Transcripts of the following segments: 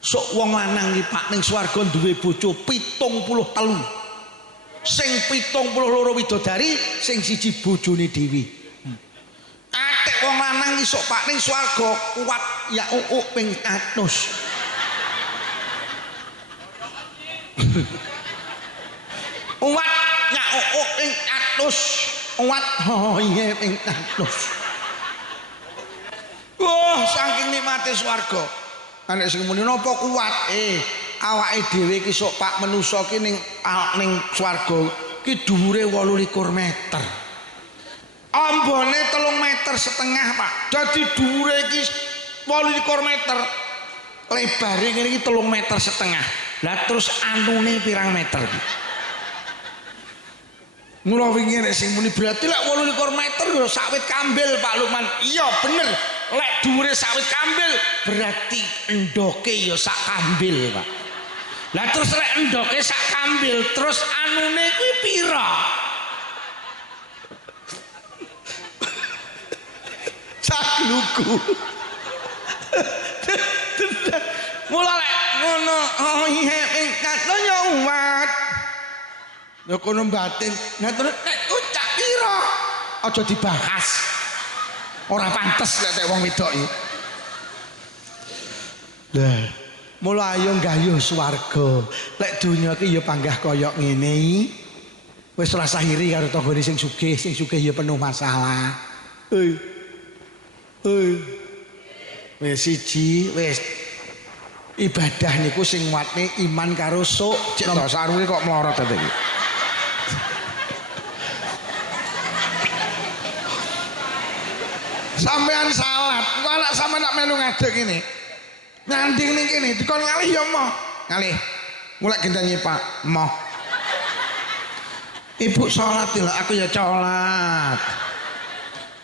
sok wong lanang iki Pak ning swarga duwe bojo 73. Sing 72 widodari, sing siji bojone dhewe. Atik wong lanang iki sok Pak ning swarga kuat ya ping 100. Uwat ya ping 100. Uwat oh iya ping 100. Wah, saking nikmate swarga. Nek sing muni napa kuat? Awake dhewe iki sok Pak manusa ki ning swarga ki dhuwure 28 meter. Ambane 3,5 meter Pak. Dadi dhuwure iki 28 meter. Lebare ngene iki 3,5 meter. Lah terus anune pirang meter iki? Mula wingi nek sing muni berarti lek 28 meter yo sawit kambil Pak Lukman. Iya bener. Lek dhuwure sawit kambil berarti endoke ya sak kambil Pak. Lah terus lek endoke sak kambil terus anune kuwi pira? Sak lugu. Mula lek ngono oh iya ingkatno ya umat. Ya kono batin. Nah terus nek ucap pira? Aja dibahas. Ora pantes lek wong wedok iki. Lah, mula ayo nggayuh swarga. Lek donya iki ya panggah kaya ngene iki. Wis ora sahiri karo tanggane sing sugih ya penuh masalah. Wis siji, wis ibadah niku sing nguatne iman karo sok. Cek sarunge kok mlorot ta iki. Sampean salat, kok anak sampean nak melu ngadeg ngene. Nyanding ning kene, dikon ngalih ya moh. Ngalih. Mulai gendani Pak, moh. Ibu salat lho, aku ya salat.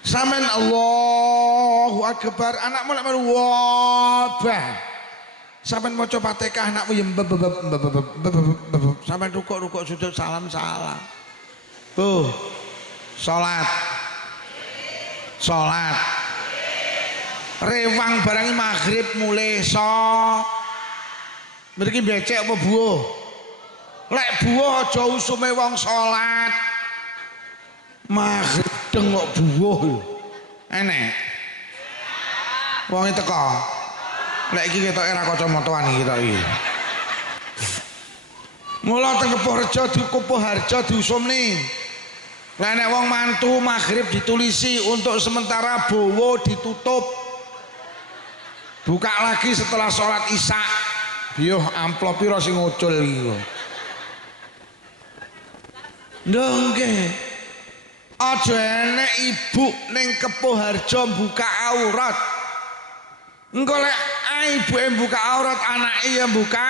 Sampean Allahu Akbar, anakmu nak melu wabah. Sampean maca Fatihah anakmu ya sampean rukuk sujud salam. Tuh. Salat rewang barangi maghrib mulai mriki becek apa buah lek buah aja usume wong salat maghrib dengok buah enek wong teko lek iki ketoke ra kacamataan iki tok iki mula teng Kepoharjo Kupoharjo diusumne. Lah nek wong mantu maghrib ditulisi untuk sementara bowo ditutup. Buka lagi setelah sholat isya. Yo amplop pira sing ngucul iki. Nggih. Aja enek ibu ning Kepoharjo buka aurat. Engko lek ibuke buka aurat, anake ya buka.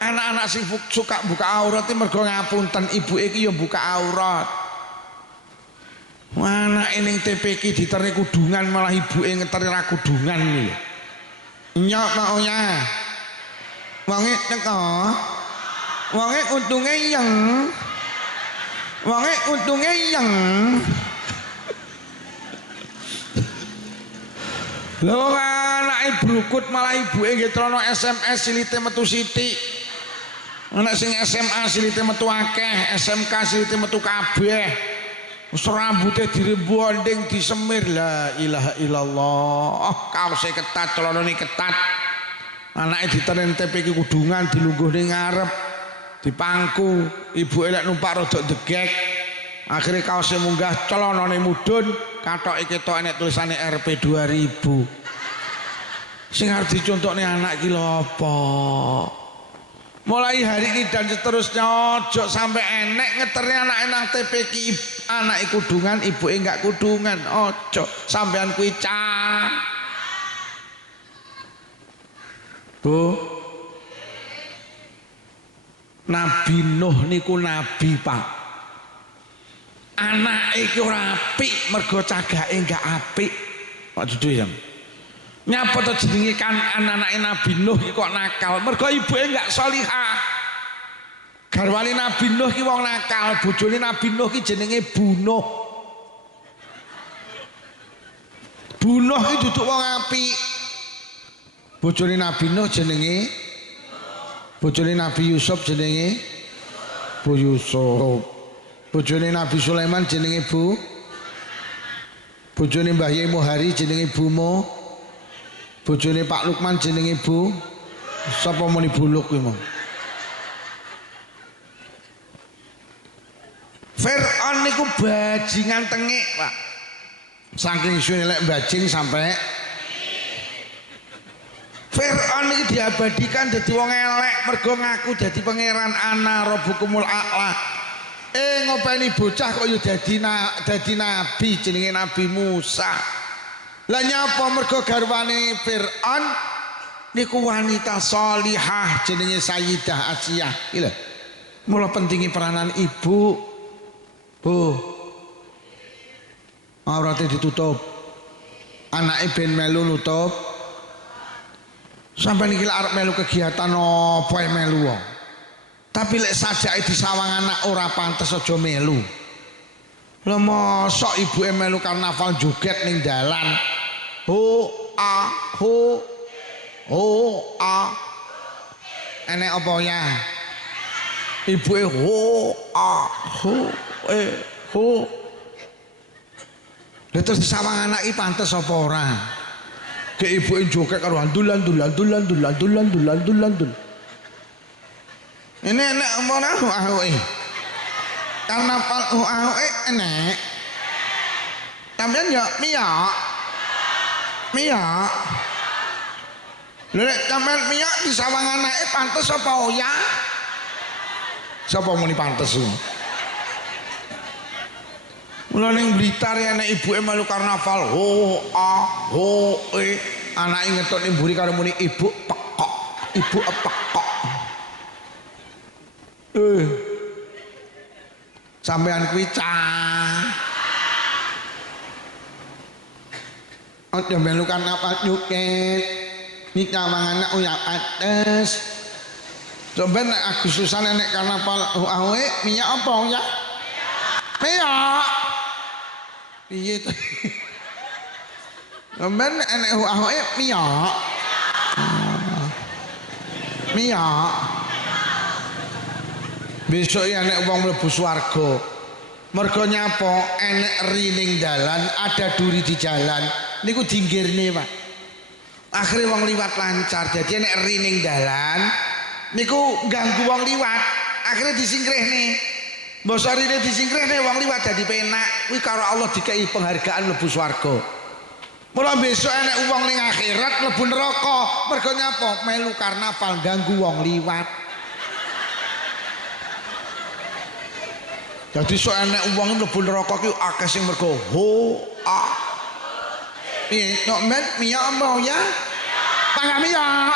Anak-anak sing suka buka aurat iki mergo ngapunten ibuke iki ya buka aurat. Anake ning TPK diterni kudungan malah ibuke ngeteri ra kudungan iki. Nyok maunya. Wonge teko. Wonge untunge yeng. Wonge untunge yeng. Lho anake brukut malah ibuke nggih trono SMS silite metu sithik. Anak sing SMA silite metu akeh, SMK silite metu kabeh. Wis rambute dirembonding disemir la ilaha illallah. Kaose ketat, celanane ketat. Anake ditenen TPK kudungan dilungguh ning ngarep. Dipangku, ibuke lek numpak rada degek. Akhire kaose munggah, celanane mudhun, kathoke ketok enek tulisane RP 2000. Sing arep dicontokne anak ki lho apa? Mulai hari ini dan seterusnya ojo sampai enek ngeteri anak nang TPK anak kudungan ibu enggak kudungan ojo sampean kuwi Bu Nabi Nuh niku nabi Pak anak iki ora apik mergo cagake enggak apik kok dudu ya nyapa to jenenge kan anak-anake Nabi Nuh iki kok nakal mergo ibuke enggak salihah. Garwane Nabi Nuh iki wong nakal, bojone Nabi Nuh iki jenenge Bunuh. Bunuh iki duduk wong apik. Bojone Nabi Nuh jenenge, bojone Nabi Yusuf jenenge Bu Yusuf. Bojone Nabi Sulaiman jenenge Bu. Bojone Mbah Yai Mohari jenenge Bu Mo. Bojone Pak Lukman jenenge Bu. Sapa muni buluk kuwi mau? Fir'aun niku bajingan tengik, Pak. Saking suwe lek bajing sampai Fir'aun iki diabadikan dadi wong elek mergo ngaku dadi pangeran ana rabbukumul a'la. Ngopeni bocah kok yo dadi nabi jenenge Nabi Musa. Lah nyapa mergo garwane Fir'aun niku wanita sholihah jenenge Sayyidah Asiyah. Iki lho. Mula pentingi peranan ibu. Bu. Aurate ditutup. Anake ben melu nutup. Sampai niki arep melu kegiatan apa melu wong. Tapi lek sajake disawang anak ora pantes aja melu. Lho mosok ibuke melu karnaval joget ning dalan. Ho a ho a. Enek apa ya? Ibuke ho a ho ho. Lha terus disawang anak iki pantes apa ora? Ke ibuke joget karo andulan. Ini enak mana ahoe. Karnaval ahoe enak. Sampeyan ya miyak. Lha sampeyan miyak disawang anake pantes apa ya? Sapa muni pantes ku? Mula ning Blitar enek ibuke melu karnaval ho a ho e anake ngetok ning mburi karo muni ibu pekok. Sampean kuwi cah. Ojo melu karnaval nyuket. Nik nyawang anak uyak ates. Coba nek Agustusan enek karnaval ahoe minyak apa ya? Minyak. Piye to? Men enek ahoe minyak. Minyak. Besok ya enek wong mlebu swarga. Mergo nyapa enek rining dalan, ada duri di jalan. Niku dinggirne, Pak. Akhire wong liwat lancar. Jadi enek rining dalan niku ganggu wong liwat. Akhire disingkrihne. Mbok rine disingkrihne wong liwat dadi penak. Kuwi karo Allah dikei penghargaan mlebu swarga. Mula besok enek wong ning akhirat mlebu neraka. Mergo nyapa? Melu karnaval ganggu wong liwat. Jadi sok enek wong mlebu neraka ki akeh sing mergo ho a. Piye? Nok men miyak apa ya? Pangan miyak.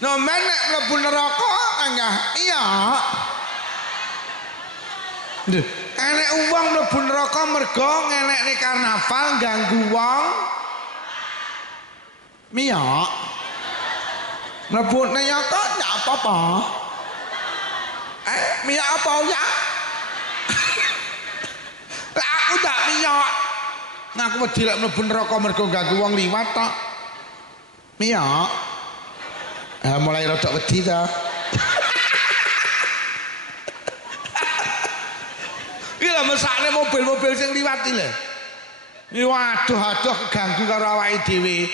Nok men nek mlebu neraka enggak miyak. Lho, enek wong mlebu neraka mergo ngenekne karnaval ganggu wong miyak. Mlebu neraka enggak apa-apa. Minyak apa ya? Aku tak minyak. Ngaku wedi lek mlebu neraka mergo ganggu wong liwat tok. Minyak. Mulai rada wedi ta. Iki lho mesakne mobil-mobil sing liwat iki lho. Waduh keganggu karo awake dhewe.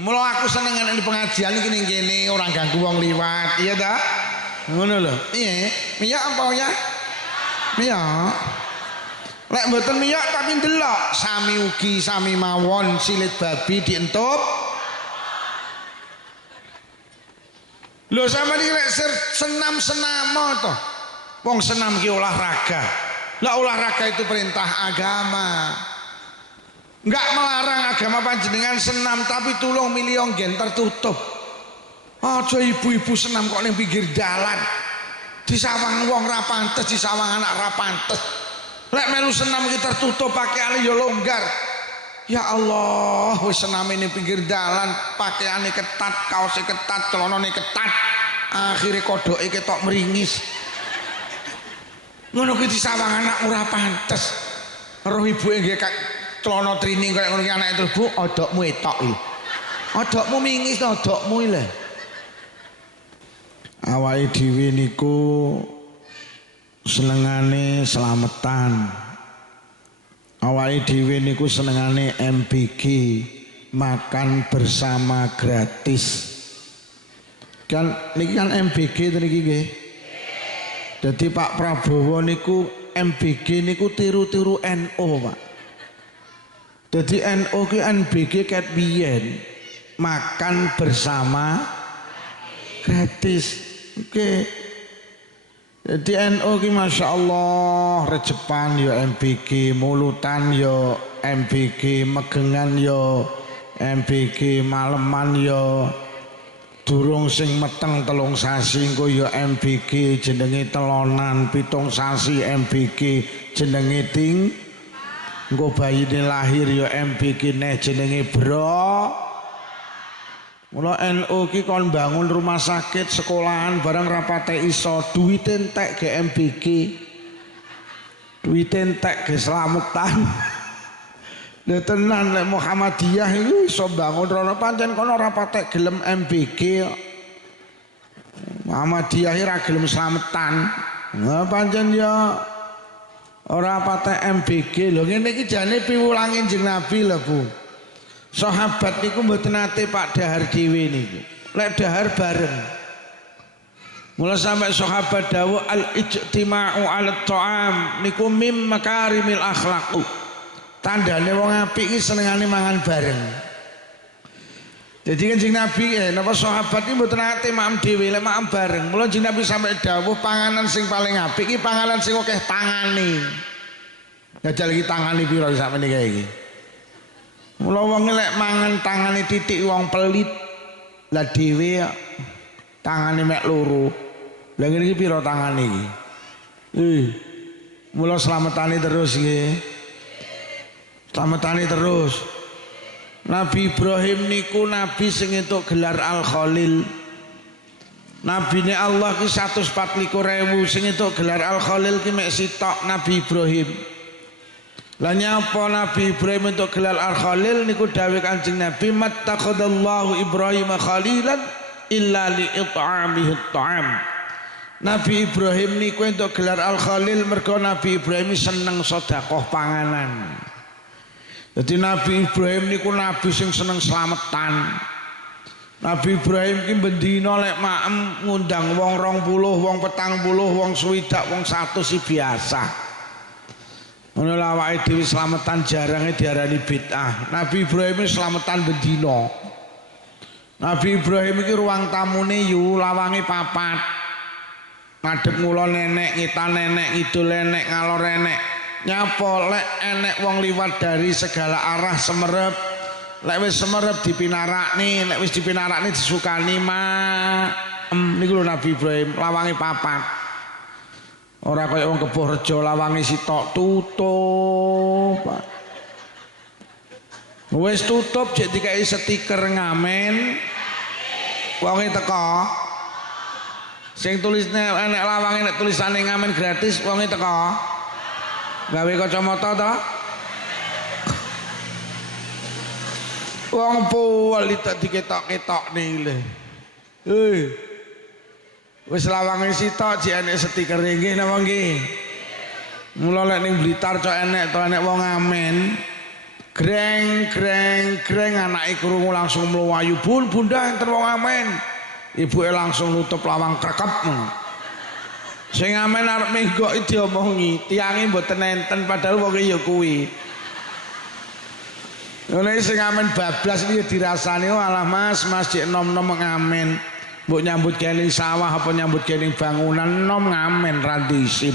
Mula aku seneng nek pengajian iki ning kene ora ganggu wong liwat. Iya ta? Ngono lho. Piye? Minyak apa ya? Minyak. Lek mboten minyak tapi ndelok sami ugi sami mawon silit babi dientup. Lho sampe iki lek senam-senamo to. Wong senam ki olahraga. Lah olahraga itu perintah agama. Enggak melarang agama panjenengan senam tapi tulung milih nggen tertutup. Aja ibu-ibu senam kok ning pinggir dalan. Disawang wong ra pantes, disawang anak ra pantes. Lek melu senam iki tertutup pakaiane ya longgar. Ya Allah, wis sename ning pinggir dalan, pakaiane ketat, kaose ketat, celanane ketat. Akhire kodoke ketok meringis. Ngono kuwi disawang anak ora pantes. Roh ibuke nggih celana training kayak ngono ki anake terus Bu, odokmu etok iki. Odokmu mingis to odokmu iki lho. Awake dhewe niku senengane slametan. Awake dhewe niku senengane MBG, makan bersama gratis. Kan niki kan MBG to niki nggih. Dadi Pak Prabowo niku MBG niku tiru-tiru NU, Pak. Dadi NU ki MBG ket biyen makan bersama gratis. Oke. Jadi NU ki Masya Allah rejepan yo MBG, mulutan yo MBG, megengan yo MBG, maleman yo durung sing meteng 3 sasi engko yo MBG jenenge telonan 7 sasi MBG jenenge ting engko bayine lahir yo MBG neh jenenge bro. Mula NU ki kon bangun rumah sakit sekolahan barang rapate iso duit entek ke MBG, duit entek ke slametan. Lha tenan lek Muhammadiyah iki iso bangun rono pancen kono rapate gelem MBG. Muhammadiyah ora gelem slametan. Nah pancen ya ora pate MBG lho ngene iki jane piwulangi Kanjeng Nabi lho Bu. Sahabat niku mboten nate Pak dahar dhewe niku. Lek dahar bareng. Mula sampai sahabat dawuh al-ijtima'u 'ala ta'am niku mim makarimil akhlaq. Tandane wong apik iki senengane mangan bareng. Jadi Kanjeng Nabi napa sahabat iki mboten nate maem dhewe lek maem bareng. Mula Kanjeng Nabi sampai dawuh panganan sing paling apik iki panganan sing akeh tangane. Jajal iki tangane pira sakmene kae iki. Mula wong lek mangan tangane titik wong pelit. Lah dhewe tangane mek loro. Lah ngene iki pira tangane iki? Mula slametane terus nggih. Slametane terus. Nabi Ibrahim niku nabi sing entuk gelar Al-Khalil. Nabine Allah ki 124.000 sing entuk gelar Al-Khalil ki mek sitok Nabi Ibrahim. Lah nyapa Nabi Ibrahim untuk gelar Al-Khalil niku dawuh Kanjeng Nabi mattakhadallahu Ibrahim khalilan illa li it'amihi at'am. Nabi Ibrahim niku untuk gelar Al-Khalil mergo Nabi Ibrahim seneng sedekah panganan. Jadi Nabi Ibrahim niku nabi sing seneng slametan. Nabi Ibrahim ki bendina lek maem ngundang wong 20, wong 40, wong 60, wong 100 si biasa. Ono awake dhewe slametan jarange diarani bid'ah. Nabi Ibrahim slametan bendina. Nabi Ibrahim iki ruang tamune yu lawange 4. Madhep ngulon nenek, ngitan nenek, ngidul nenek, ngalor nenek. Nyapa lek enek wong liwat dari segala arah semerep. Lek wis semerep dipinarakni, lek wis dipinarakni disukani niku lho Nabi Ibrahim lawange 4. Ora kaya wong Kebuh Rejo lawange sitok tutup. Wis tutup jek dikai stiker ngamen. Wonge teko. Sing tulisne enek lawange nek tulisane ngamen gratis wonge teko. Gawe kacamata to. Wong puwel tak diketok-ketok nile. Wis lawange sitok jek enek stiker nggih napa nggih. Mula lek ning Blitar cok enek to enek wong ngamen. Greng anake krungu langsung mlayu. Bunda enten wong ngamen. Ibuke langsung nutup lawang krekep. Sing ngamen arep menggok diomongi, tiange mboten enten padahal wong ya kuwi. Nek sing ngamen bablas iki dirasani alah Mas jek nom-nom ngamen. Mbok nyambut gawe sawah apa nyambut gawe bangunan nom ngamen ra diisin.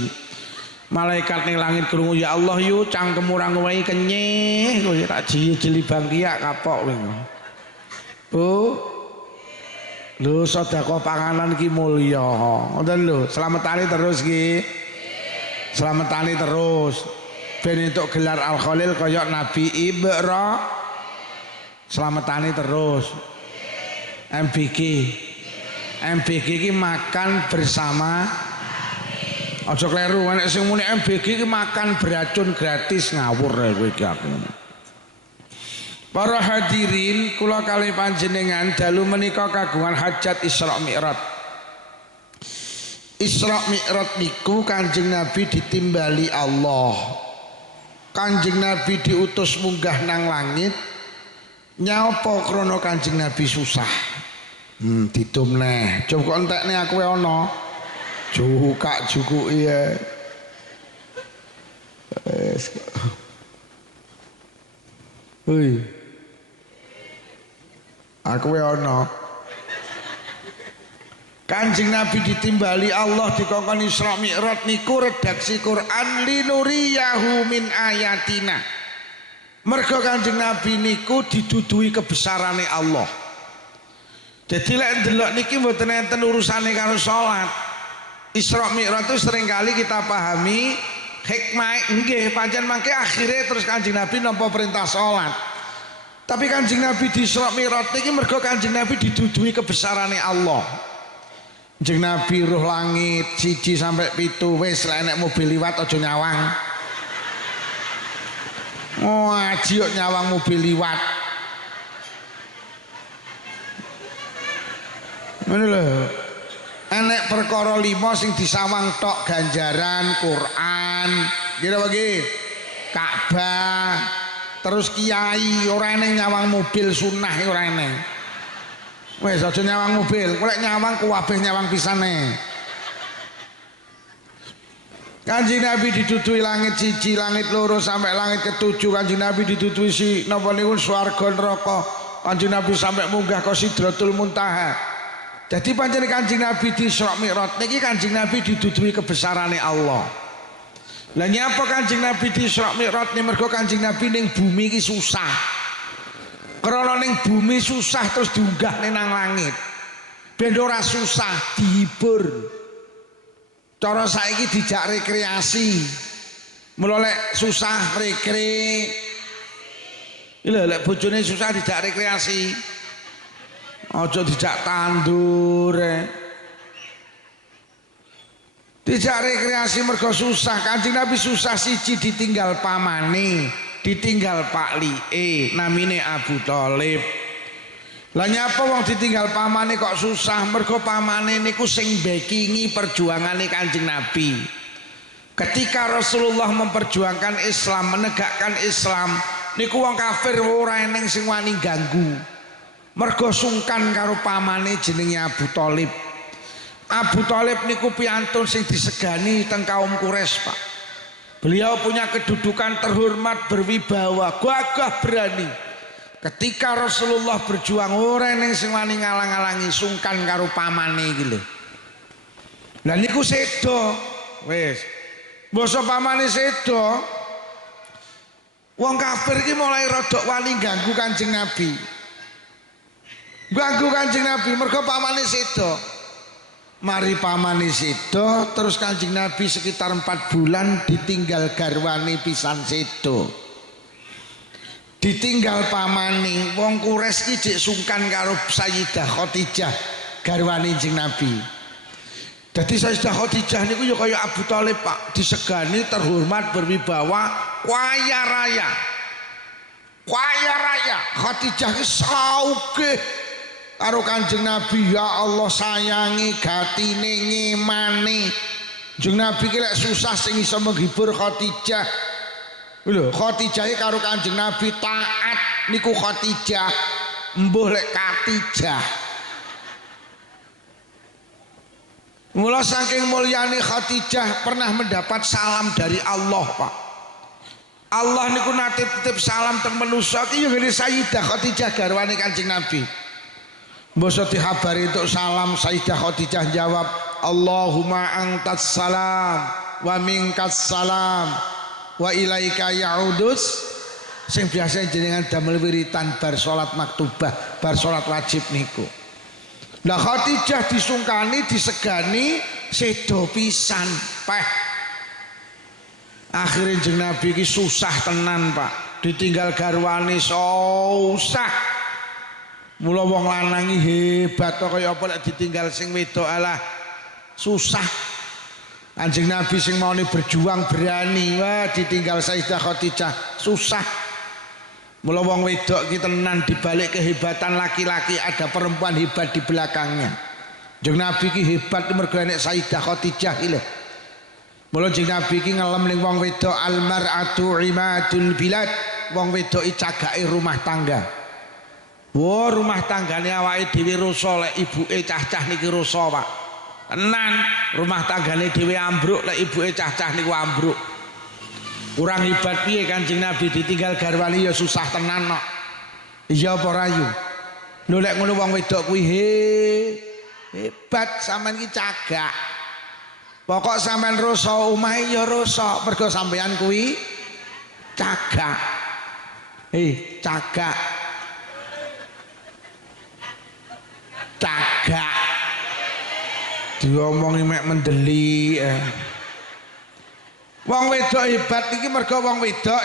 Malaikat ning langit krungu ya Allah yu cangkem ora ngowehi kenyih kowe tak jeli bangkiak kapok kowe. Bu. Lho sedekah panganan ki mulya. Ngoten lho, slametane terus ki. Slametane terus. Ben entuk gelar Al-Khalil kaya Nabi Ibrahim. Slametane terus. MBG. MBG ki makan bersama. Aja kleru nek sing muni MBG ki makan beracun gratis ngawur kowe iki aku. Para hadirin, kula kali panjenengan dalu menika kagungan hajat Isra Mi'raj. Isra Mi'raj niku Kanjeng Nabi ditimbali Allah. Kanjeng Nabi diutus munggah nang langit. Nyapa krana Kanjeng Nabi susah. Ditum neh. Coba entekne aku ana. Jukak jukuki ya. Hei. Aku ana. Kanjeng Nabi ditimbali Allah dikongkon Isra Mi'raj niku redaksi Quran linuriyahu min ayatina. Mergo Kanjeng Nabi niku didudui kebesarane Allah. Jadi lek ndelok niki mboten enten urusane karo salat. Isra Mi'raj itu seringkali kita pahami hikmah nggih pancen mangke akhire terus Kanjeng Nabi nampa perintah salat. Tapi Kanjeng Nabi di Isra Mi'raj niki mergo Kanjeng Nabi didudui kebesarane Allah. Kanjeng Nabi roh langit 1 sampai 7 wis lek nek mobil liwat aja nyawang. Oh, aji kok nyawang mobil liwat. Ngono lho. Enek perkara 5 sing disawang tok ganjaran Quran, kira bagi Ka'bah, terus kiai ora eneng nyawang mobil sunah ora eneng. Wes aja nyawang mobil, kolek nyawang kuwabeh nyawang pisane. Kanjeng Nabi didudui langit 1, langit 2 sampai langit ke-7. Kanjeng Nabi didudui si napa niku swarga neraka. Kanjeng Nabi sampai munggah ke Sidratul Muntaha. Jadi pancen Kanjeng Nabi di Isra Mi'raj niki Kanjeng Nabi didudui kebesarane Allah. Lah nyapa Kanjeng Nabi di Isra Mi'raj niku mergo Kanjeng Nabi ning bumi iki susah. Karena ning bumi susah terus diunggah nang langit. Ben ora susah dihibur. Cara saiki dijak rekreasi. Mula lek susah rekre. Lek bojone susah dijak rekreasi. Aja dijak tandur. Dijak rekreasi mergo susah. Kanjeng Nabi susah siji ditinggal pamane, ditinggal Pak Lie, namine Abu Thalib. Lah nyapa wong ditinggal pamane kok susah? Mergo pamane niku sing backingi perjuangane Kanjeng Nabi. Ketika Rasulullah memperjuangkan Islam, menegakkan Islam, niku wong kafir ora eneng sing wani ganggu. Mergo sungkan karo pamane jenenge Abu Thalib. Abu Thalib niku piantun sing disegani teng kaum Quraisy, Pak. Beliau punya kedudukan terhormat, berwibawa, gagah berani. Ketika Rasulullah berjuang ora eneng sing wani ngalang-alangi, sungkan karo pamane iki lho. Lah niku sedo. Wis. Basa pamane sedo. Wong kafir iki mulai rodok wani ganggu Kanjeng Nabi. Ganggu Kanjeng Nabi mergo pamane sedo. Mari pamane sedo terus Kanjeng Nabi sekitar 4 bulan ditinggal garwane pisan sedo. Ditinggal pamane wong Quraisy iki jek sungkan karo Sayyidah Khadijah garwane Kanjeng Nabi. Jadi Sayyidah Khadijah niku ya kaya Abu Thalib, Pak, disegani, terhormat, berwibawa, kaya raya. Kaya raya Khadijah ki saugih karo Kanjeng Nabi. Ya Allah sayangi gatine ngemane. Kanjeng Nabi ki lek susah sing iso menghibur Khadijah. Lho, Khadijah karo Kanjeng Nabi taat niku Khadijah. Mbuh lek Katijah. Mula saking mulyane Khadijah pernah mendapat salam dari Allah, Pak. Allah niku nate titip salam teng manusa iki ya ngene Sayyidah Khadijah garwane Kanjeng Nabi. Mbok dihabari untuk salam, Sayyidah Khadijah jawab, Allahumma antas salam wa minkas salam wa ilaika ya'udus. Sing biasa jenengan damel wiritan bar salat maktubah, bar salat wajib niku. Lah Khadijah disungkani, disegani, sedo pisan, Pak. Akhirnya Kanjeng Nabi iki susah tenan, Pak. Ditinggal garwane susah. Mula wong lanang hebat kok kaya apa lek ditinggal sing wedok alah susah. Kanjeng Nabi sing maune berjuang berani, wah ditinggal Sayyidah Khadijah susah. Mula wong wedok ki tenan dibalik kehebatan laki-laki ada perempuan hebat di belakangnya. Jeung Nabi ki hebat mergo enek Sayyidah Khadijah iki lho. Mula jeung Nabi ki ngelem ning wong wedok al mar'atu imadul bilad, wong wedok iki cagake rumah tangga. Wo rumah tanggane awake dhewe rusa lek ibuke cah-cah niki rusa, Pak. Tenan, rumah tanggane dhewe ambruk lek ibuke cah-cah niku ambruk. Kurang hebat piye Kanjeng Nabi ditinggal garwane ya susah tenan kok. Iya apa rayu? Lho lek ngono wong wedok kuwi hebat sampean iki cagak. Pokok sampean rusa omahe ya rusa mergo sampean kuwi cagak. Cagak. Cagak. Diomongi mek mendeli. Wong wedok hebat iki mergo wong wedok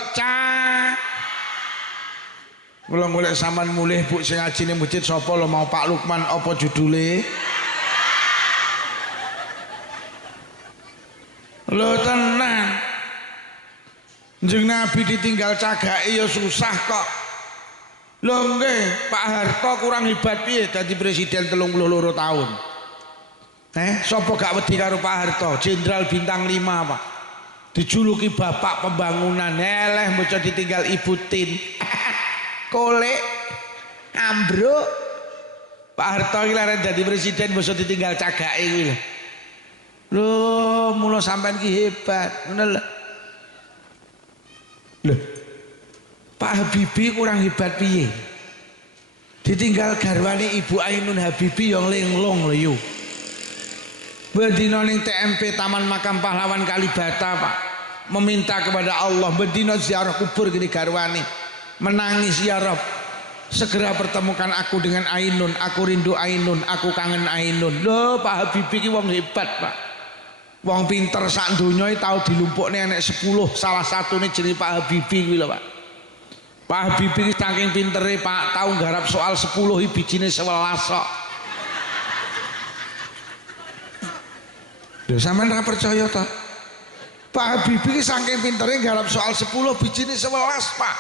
Mula golek sampean mulih Bu sing ngaji ning masjid sapa lho mau Pak Lukman apa judule? Lho tenan. Jeneng Nabi ditinggal cagake ya susah kok. Lho nggih, Pak Harto kurang hebat piye dadi presiden 32 tahun. Sapa gak wedi karo Pak Harto, Jenderal Bintang 5, Pak. Dijuluki bapak pembangunan, eleh bocah ditinggal Ibu Tin. Kolek ambruk. Pak Harto iki lare dadi presiden bocah ditinggal cagake iki lho. Lho, mula sampean ki hebat, ngono lho. Lho. Pak Habibie kurang hebat piye? Ditinggal garwane Ibu Ainun Habibie yang linglung lho yo. Bedino ning TMP Taman Makam Pahlawan Kalibata, Pak, meminta kepada Allah bedino ziarah kubur gini garwane, menangis ya Rob, segera pertemukan aku dengan Ainun, aku rindu Ainun, aku kangen Ainun. Loh Pak Habibie ki wong hebat, Pak, wong pinter sak donya tau dilumpukne enek 10, salah satune jenenge Pak Habibie kuwi lho, Pak. Pak Habibie ki saking pintere, Pak, tau nggarap soal 10 bijine 11 kok. Sampeyan ora percaya ta? Pak Habibie ki saking pintere nggarap soal 10 bijine 11, Pak.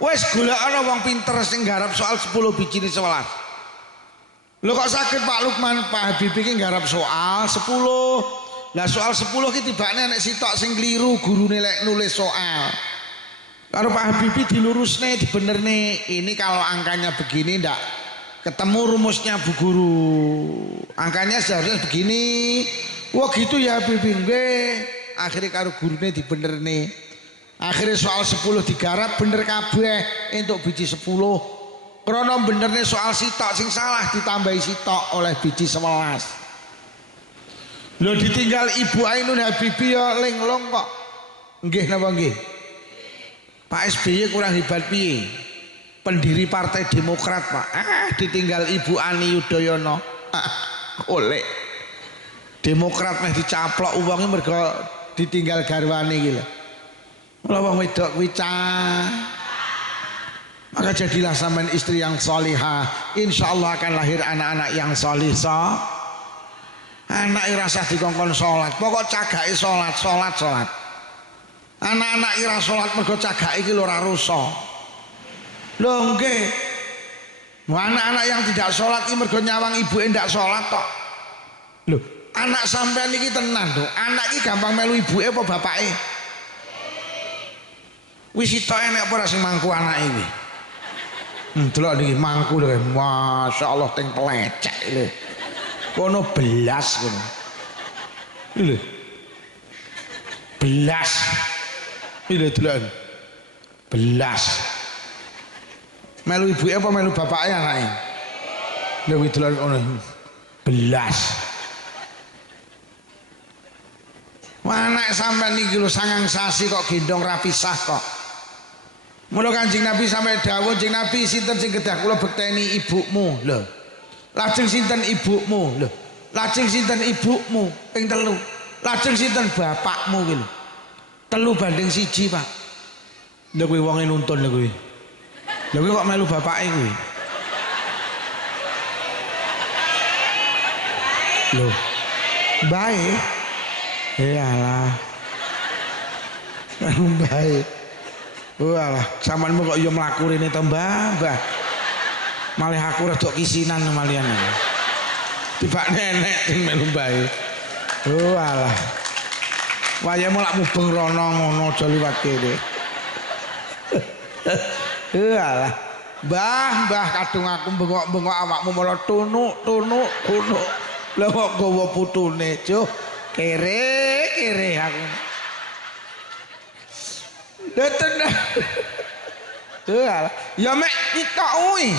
Wis golekana wong pinter sing nggarap soal 10 bijine 11. Lho kok sakit Pak Lukman, Pak Habibie ki nggarap soal 10. Lah soal 10 ki tibane nek sitok sing kliru gurune lek nulis soal. Karo Pak Habibie dilurusne, dibenerne. Ini kalau angkanya begini ndak ketemu rumusnya Bu Guru. Angkanya seharusnya begini. Wah gitu ya Habibie nggih. Akhirnya karo gurune dibenerne. Akhirnya soal 10 digarap bener kabeh entuk biji 10. Krana benerne soal sitok sing salah ditambahi sitok oleh biji 11. Lho ditinggal Ibu Ainun Habibie ya linglung kok. Nggih napa nggih? Pak SBY kurang hebat piye? Pendiri Partai Demokrat, Pak. Ditinggal Ibu Ani Yudhoyono. Oleh Demokrat meh dicaplok uwange mergo ditinggal garwane iki lho. Mula wong wedok kuwi maka jadilah sampean istri yang salihah. Insyaallah akan lahir anak-anak yang salih. Anak rasa dikongkon salat, pokok cagake salat. Anak-anak ira salat mergo cagake iki lho ora rusa. Lho nggih. Anak-anak yang tidak salat iki mergo nyawang ibuke ndak salat tok. Lho, anak sampean iki tenan lho. Anak iki gampang melu ibuke apa bapake? Wis sitok enek apa ora sing mangku anake iki? Delok niki mangku lho. Masyaallah teng pelecek lho. Kono belas kono. Lho. Belas. Lho delok. Belas. Melu ibuke apa melu bapake anake? Lho kuwi delok kono. Belas. Anak sampean iki lho sangang sasi kok gendong rapisah kok. Mula Kanjeng Nabi sampai dawuh, Kanjeng Nabi sinten sing kedah kula bekteni ibumu lho. Lajeng sinten ibumu lho. Lajeng sinten ibumu ping 3. Lajeng sinten bapakmu ki lho. 3-1, Pak. Lha kuwi wonge nuntun lho kuwi. Lha kuwi kok melu bapake kuwi. Lho. Baik. Iyalah. Baik. Walah, sampeanmu kok yo mlaku rene to, Mbah. Malih aku rada kisinan malian. Tiba nenek sing melu mbae. Walah. Wayahmu lak mubeng rono ngono aja liwat kene. Walah. Mbah, kadung aku bengok-bengok awakmu malah tunuk. Lah kok gawa putune, Cuk. Kere aku. Deten. Ya mek kita uwi.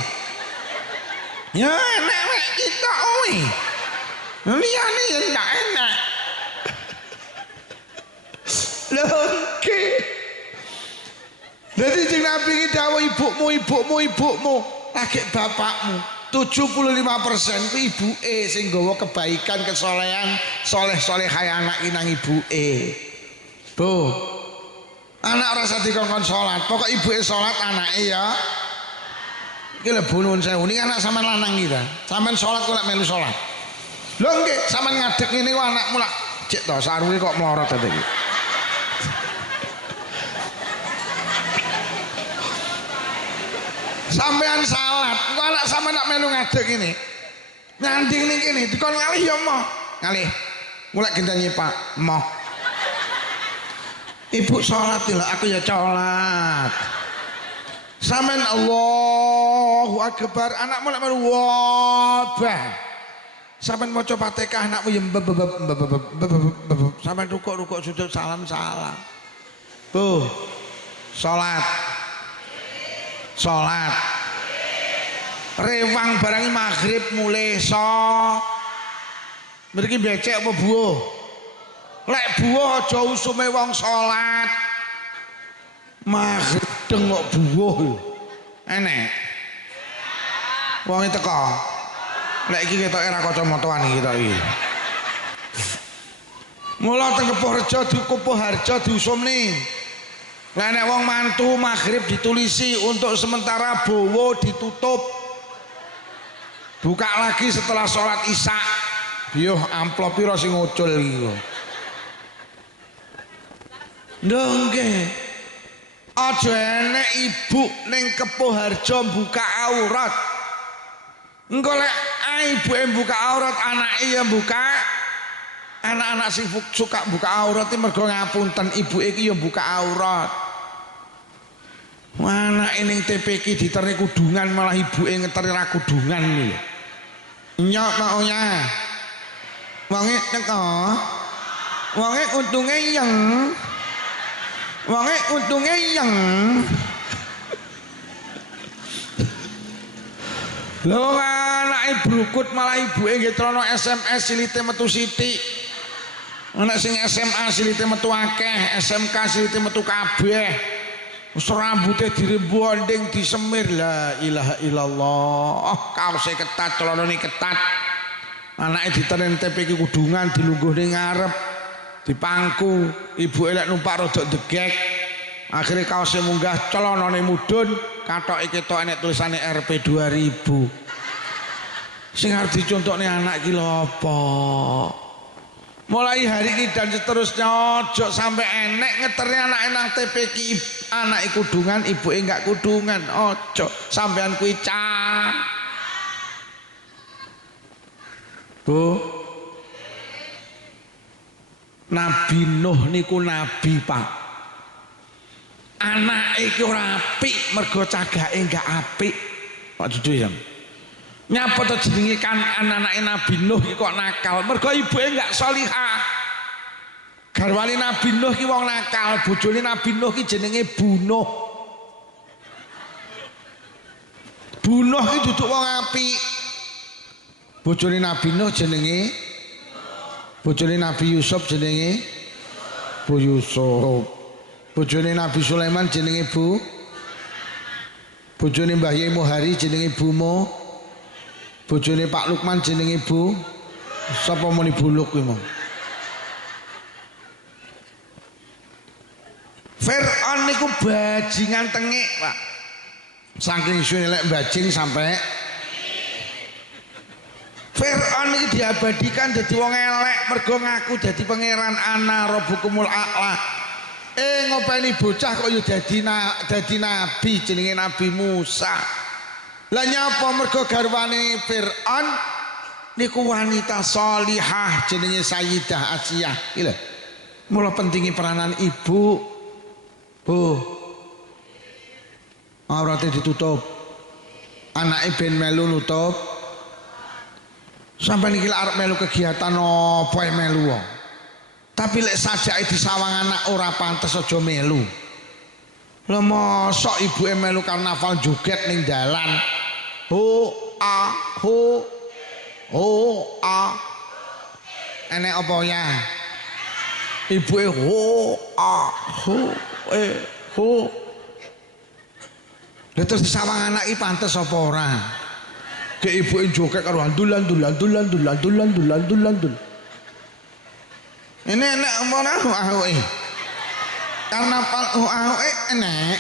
Ya mek kita uwi. Liyane ya ndak enak. Lho. Jadi jeng Nabi ini dawuh ibumu lagi bapakmu 75% itu ibuke sing nggawa kebaikan kesolehan soleh anak inang ibuke. Bu, anak rasa dikongkon sholat, pokok ibuke sholat anake ya. Iki lho bunun sewu niki anak sampean lanang kita. Sampean sholat kok lek melu sholat. Lho nggih, sampean ngadeg ngene kok anakmu lak cek to sarunge kok mlorot to iki. Sampean salat, kok anak sampean nak melu ngadeg ini. Nyanding ning kene dikon ngalih ya moh. Ngalih. Mulai gendani Pak, moh. Ibu salat lho, aku ya salat. Sampean Allahu Akbar, anakmu nak melu wabah. Sampean maca Fatihah anakmu ya sampean rukuk sujud salam. Tuh. Salat rewang barangi maghrib mulai mriki becek apa buah lek buah aja usume wong salat maghrib dengok buah enek wong teko lek iki ketoke ra kacamatan iki to iki mula teng Kepoharjo dikupuh harjo diusumne. Lah nek wong mantu maghrib ditulisi untuk sementara bowo ditutup. Buka lagi setelah sholat isya. Yo amplop pira sing ngucul iki kok. Nggih. Aja enek ibu ning Kepoharjo buka aurat. Engko lek ibuke buka aurat anake ya buka. Anak-anak sing suka buka aurat iki mergo ngapunten ibuke iki ya buka aurat. Anak ini TPK diterni kudungan malah ibuke ngeteri ra kudungan iki. Nyok maunya. Wonge teko. Wonge untunge yeng. Lho anake brukut malah ibuke nggih trono SMS silite metu sithik. Anak sing SMA silite metu akeh, SMK silite metu kabeh. Wis rambute dirembonding disemir la ilaha illallah. Kaose ketat, celanane ketat. Anake ditenen TPK kudungan dilungguh ning ngarep. Dipangku, ibuke lek numpak rada degek. Akhire kaose munggah, celanane mudhun, kathoke ketok enek tulisane RP 2000. Sing arep dicontokne anak ki lho apa? Mulai hari ini dan seterusnya ojo sampai enek ngeteri anak nang TPK anak kudungan ibu enggak kudungan ojo sampean kuwi cah. Bu Nabi Nuh niku nabi Pak. Anake iki ora apik mergo cagake enggak apik. Pak Dudu ya. Nyapa to jenenge kan anak-anake Nabi Nuh iki kok nakal mergo ibuke enggak salihah. Garwane Nabi Nuh ki wong nakal, bojone Nabi Nuh ki jenenge Bunuh. Bunuh ki duduk wong apik. Bojone Nabi Nuh jenenge bojone Nabi Yusuf jenenge Bu Yusuf. Bojone Nabi Sulaiman jenenge Bu. Bojone Mbah Yai Muhari jenenge Bumo. Bojone Pak Lukman jenenge Bu. Sapa muni buluk kuwi mong. Fir'aun niku bajingan tengik, Pak. Saking suwe lek bajing sampai Fir'aun iki diabadikan dadi wong elek mergo ngaku dadi pangeran ana rabbukumul a'la. ngopeni bocah kok yo dadi nabi jenenge Nabi Musa. Lah nyapa mergo garwane Firaun niku wanita sholihah jenenge Sayyidah Asiyah. Iki lho. Mula pentingi peranan ibu. Bu. Aurate ditutup. Anake ben melu nutup. Sampai niki arep melu kegiatan apa melu wong. Tapi lek sajake disawang anak ora pantes aja melu. Lho mosok ibuke melu karnaval joget ning dalan. Ho a ho a. Enek apa ya? Ibuke ho a ho ho. Lha terus disawang anak iki pantes apa ora? Ke ibuke joget karo andulan. Ini enak mana ahoe. Karnaval ahoe enak.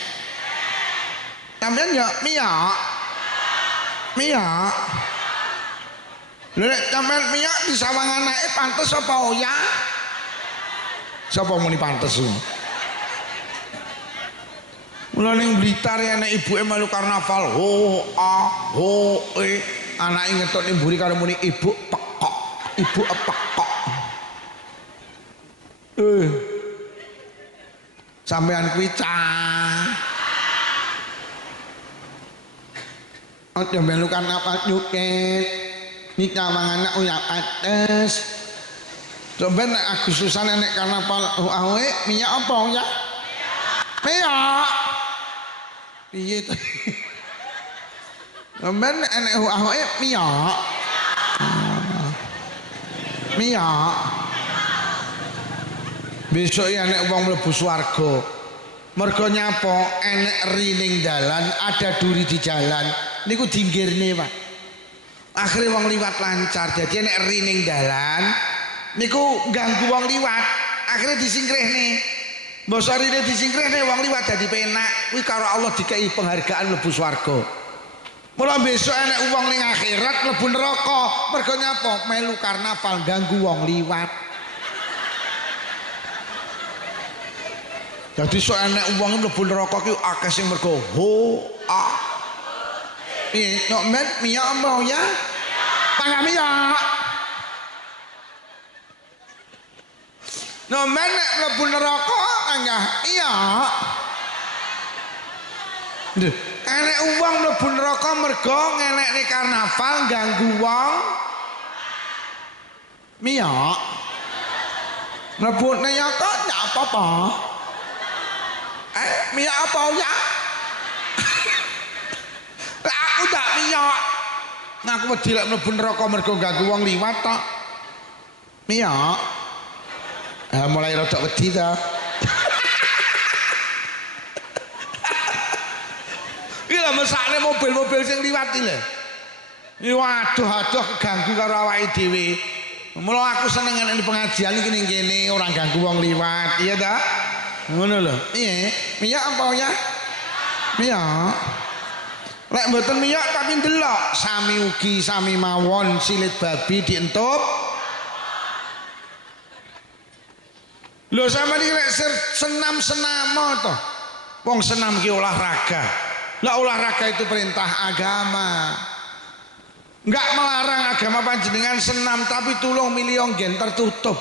Sampeyan ya Mia. Lek sampeyan Mia disawang anake pantes apa ya? Sapa muni pantes ku? Mula ning Blitar enek ibuke melu karnaval ho anake ngetok ning mburi karo muni ibu pekok. Sampean kuwi cah. Ojo melu karnaval nyuket. Nik nyawang anak uya ates. Coba nek Agustusan nek karnaval ahoe minyak apa ya? Minyak. Piye to? Coba nek ahoe minyak. Minyak. Besok ya nek wong mlebu swarga. Mergo nyapa enek rining dalan, ada duri di jalan. Niku dinggirne, Pak. Akhire wong liwat lancar. Jadi enek rining dalan niku ganggu wong liwat. Akhire disingkrihne. Mbok sarine disingkrihne wong liwat dadi penak. Kuwi karo Allah dikei penghargaan mlebu swarga. Mula besok enek wong ning akhirat mlebu neraka. Mergo nyapa? Melu karnaval ganggu wong liwat. Jadi so enek uang mlebu neraka ki akeh sing mergo ho a. Piye nok men Mia mau ya? Panggah Mia. Nok men nek mlebu neraka panggah Mia. Lho, enek uang mlebu neraka mergo ngenekne karnaval ganggu wong Mia. Mlebu neraka ndak apa-apa. Mia apa ya? Aku tak Mia. Ngaku wedi lek mlebu neraka mergo ganggu wong liwat tok. Mia. Mulai rada wedi ta. Iki lho mesakne mobil-mobil sing liwat iki lho. Waduh keganggu karo awake dhewe. Mula aku seneng nek pengajian iki ning kene ora ganggu wong liwat, iya ta? Ngono lho. Piye? Mia apa ya? Mia. Lek mboten mia tapi ndelok sami ugi sami mawon silit babi dientup. Lho sama iki lek senam-senam to. Wong senam ki olahraga. Lah olahraga itu perintah agama. Enggak melarang agama panjenengan senam tapi tulung milih nggen tertutup.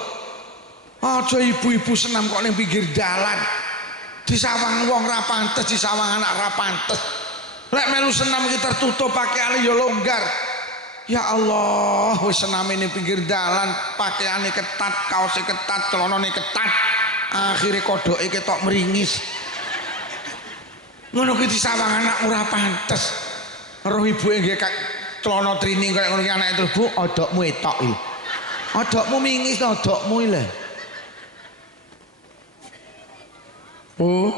Aja ibu-ibu senam kok ning pinggir dalan. Disawang wong ra pantes, disawang anak ra pantes. Lek melu senam iki tertutup pakaiane ya longgar. Ya Allah, wis sename ning pinggir dalan, pakaiane ketat, kaose ketat, celanane ketat. Akhire kodoke ketok meringis. Ngono kuwi disawang anak ora pantes. Roh ibuke nggih celana trining kaya ngono iki anake terus, Bu, odokmu etok iki. Odokmu mingis to odokmu iki lho. Oh,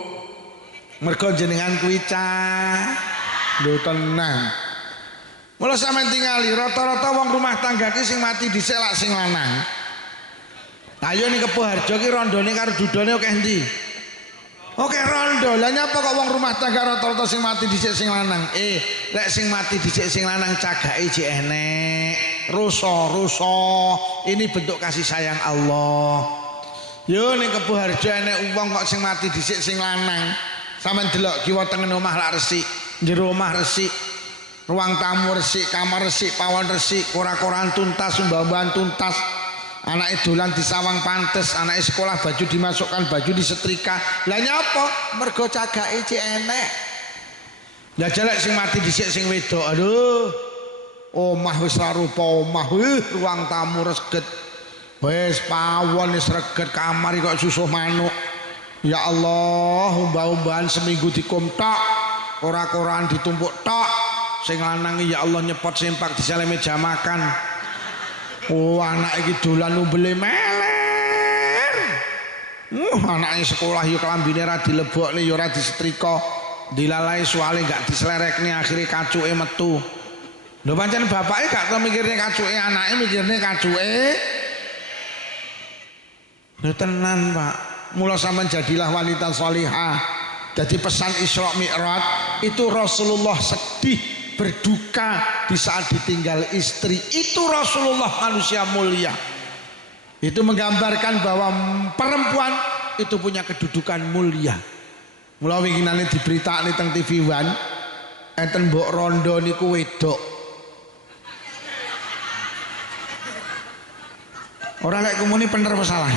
mergo jenengan kuwi cah lho tenang. Mula sampeyan tingali rata-rata wong rumah tangga ki sing mati dhisik lak sing lanang. Ayo ning Kepo Harjo ki rondone karo dudone akeh endi? Oke rondo. Lah nyapa kok wong rumah tangga rata-rata sing mati dhisik sing lanang? Lek sing mati dhisik sing lanang cagake jek enek. Rusa. Ini bentuk kasih sayang Allah. Yo ning Kebo Harjo enek wong kok sing mati dhisik sing lanang. Sampeyan delok kiwa tengen omah lak resik, jero omah resik, ruang tamu resik, kamar resik, pawon resik, kora-koran tuntas, mbah-mbahan tuntas. Anake dolan disawang pantes, anake sekolah baju dimasukkan, baju disetrika. Lah nyapa? Mergo cagake cek enek. Lah jelek sing mati dhisik sing wedok. Aduh. Omah wis ra rupa omah, ruang tamu resget. Wis pawon wis reget, kamar kok susuh manuk. Ya Allah, umbah-umbahan seminggu dikum tok, ora-koraan ditumpuk tok. Sing lanang ya Allah nyepot sempak disale meja makan. Oh, anak iki dolan umbele meler. Anake sekolah ya klambine ra dilebokne ya ora disetrika. Dilalai soalé gak dislerekne akhire kacuke metu. Lho pancen bapake gak tau mikirne kacuke anake, mikirne kacuke. Lho tenan, Pak. Mula sampean jadilah wanita sholihah. Jadi pesan Isra Mi'raj itu Rasulullah sedih, berduka di saat ditinggal istri. Itu Rasulullah manusia mulia. Itu menggambarkan bahwa perempuan itu punya kedudukan mulia. Mula winginane diberitakne teng TV One, enten mbok rondo niku wedok. Ora lek kumuni bener masalah.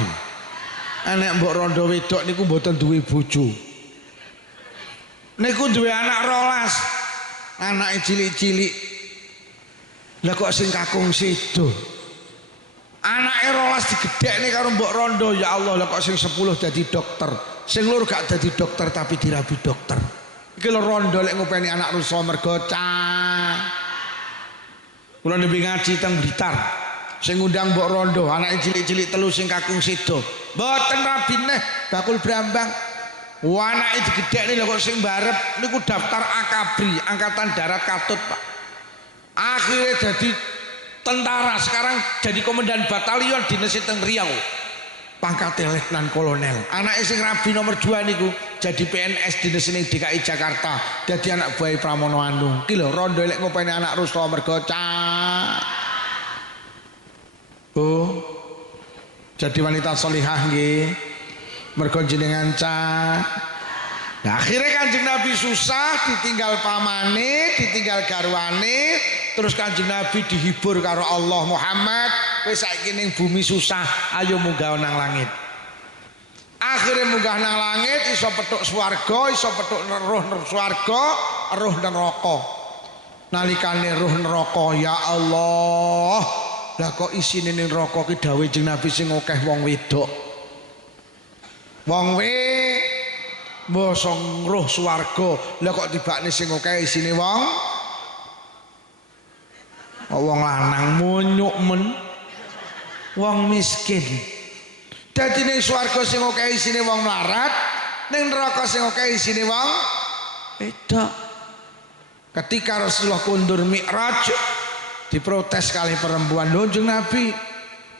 Enek mbok rondo wedok niku mboten duwe bojo. Niku duwe anak 12. Anake cilik-cilik. Lah kok sing kakung sedo. Anake 12 digedhekne karo mbok rondo, ya Allah, lah kok sing 10 dadi dokter. Sing loro gak dadi dokter tapi dirabi dokter. Iki lho rondo lek ngopeni anak rusa mergo cah. Kula nembe ngaji teng Blitar. Sing ngundang mbok rondo anake cilik-cilik telu sing kakung sedo. Mboten rabi neh bakul brambang. Anake digedhekne lho kok sing barep niku daftar Akabri, Angkatan Darat Katut, Pak. Akhirnya jadi tentara, sekarang jadi komandan batalion dinas teng Riau. Pangkatnya letnan kolonel. Anake sing rabi nomor 2 niku jadi PNS dinas ning DKI Jakarta. Dadi anak buah Pramono Anung. Ki lho rondo lek ngopeni anak rusa mergo cah. Oh, jadi wanita sholihah nggih mergo jenengan cah. Nah, akhirnya Kanjeng Nabi susah, ditinggal pamane, ditinggal garwane, terus Kanjeng Nabi dihibur karo Allah. Muhammad, kowe saiki ning bumi susah, ayo munggah nang langit. Akhirnya munggah nang langit, iso petuk swarga, iso petuk roh swarga, roh neraka. Nalikane roh neraka, ya Allah, lah kok isine ning neraka ki dawuh Kanjeng Nabi sing akeh wong wedok. Wong bosong roh swarga, lah kok tibakne sing akeh isine wong lanang munyuk men, wong miskin. Dadi ning swarga sing akeh isine wong melarat, ning neraka sing akeh isine wong wedok. Ketika Rasulullah kundur Mi'raj, diprotes kali perempuan. Lho Kanjeng Nabi,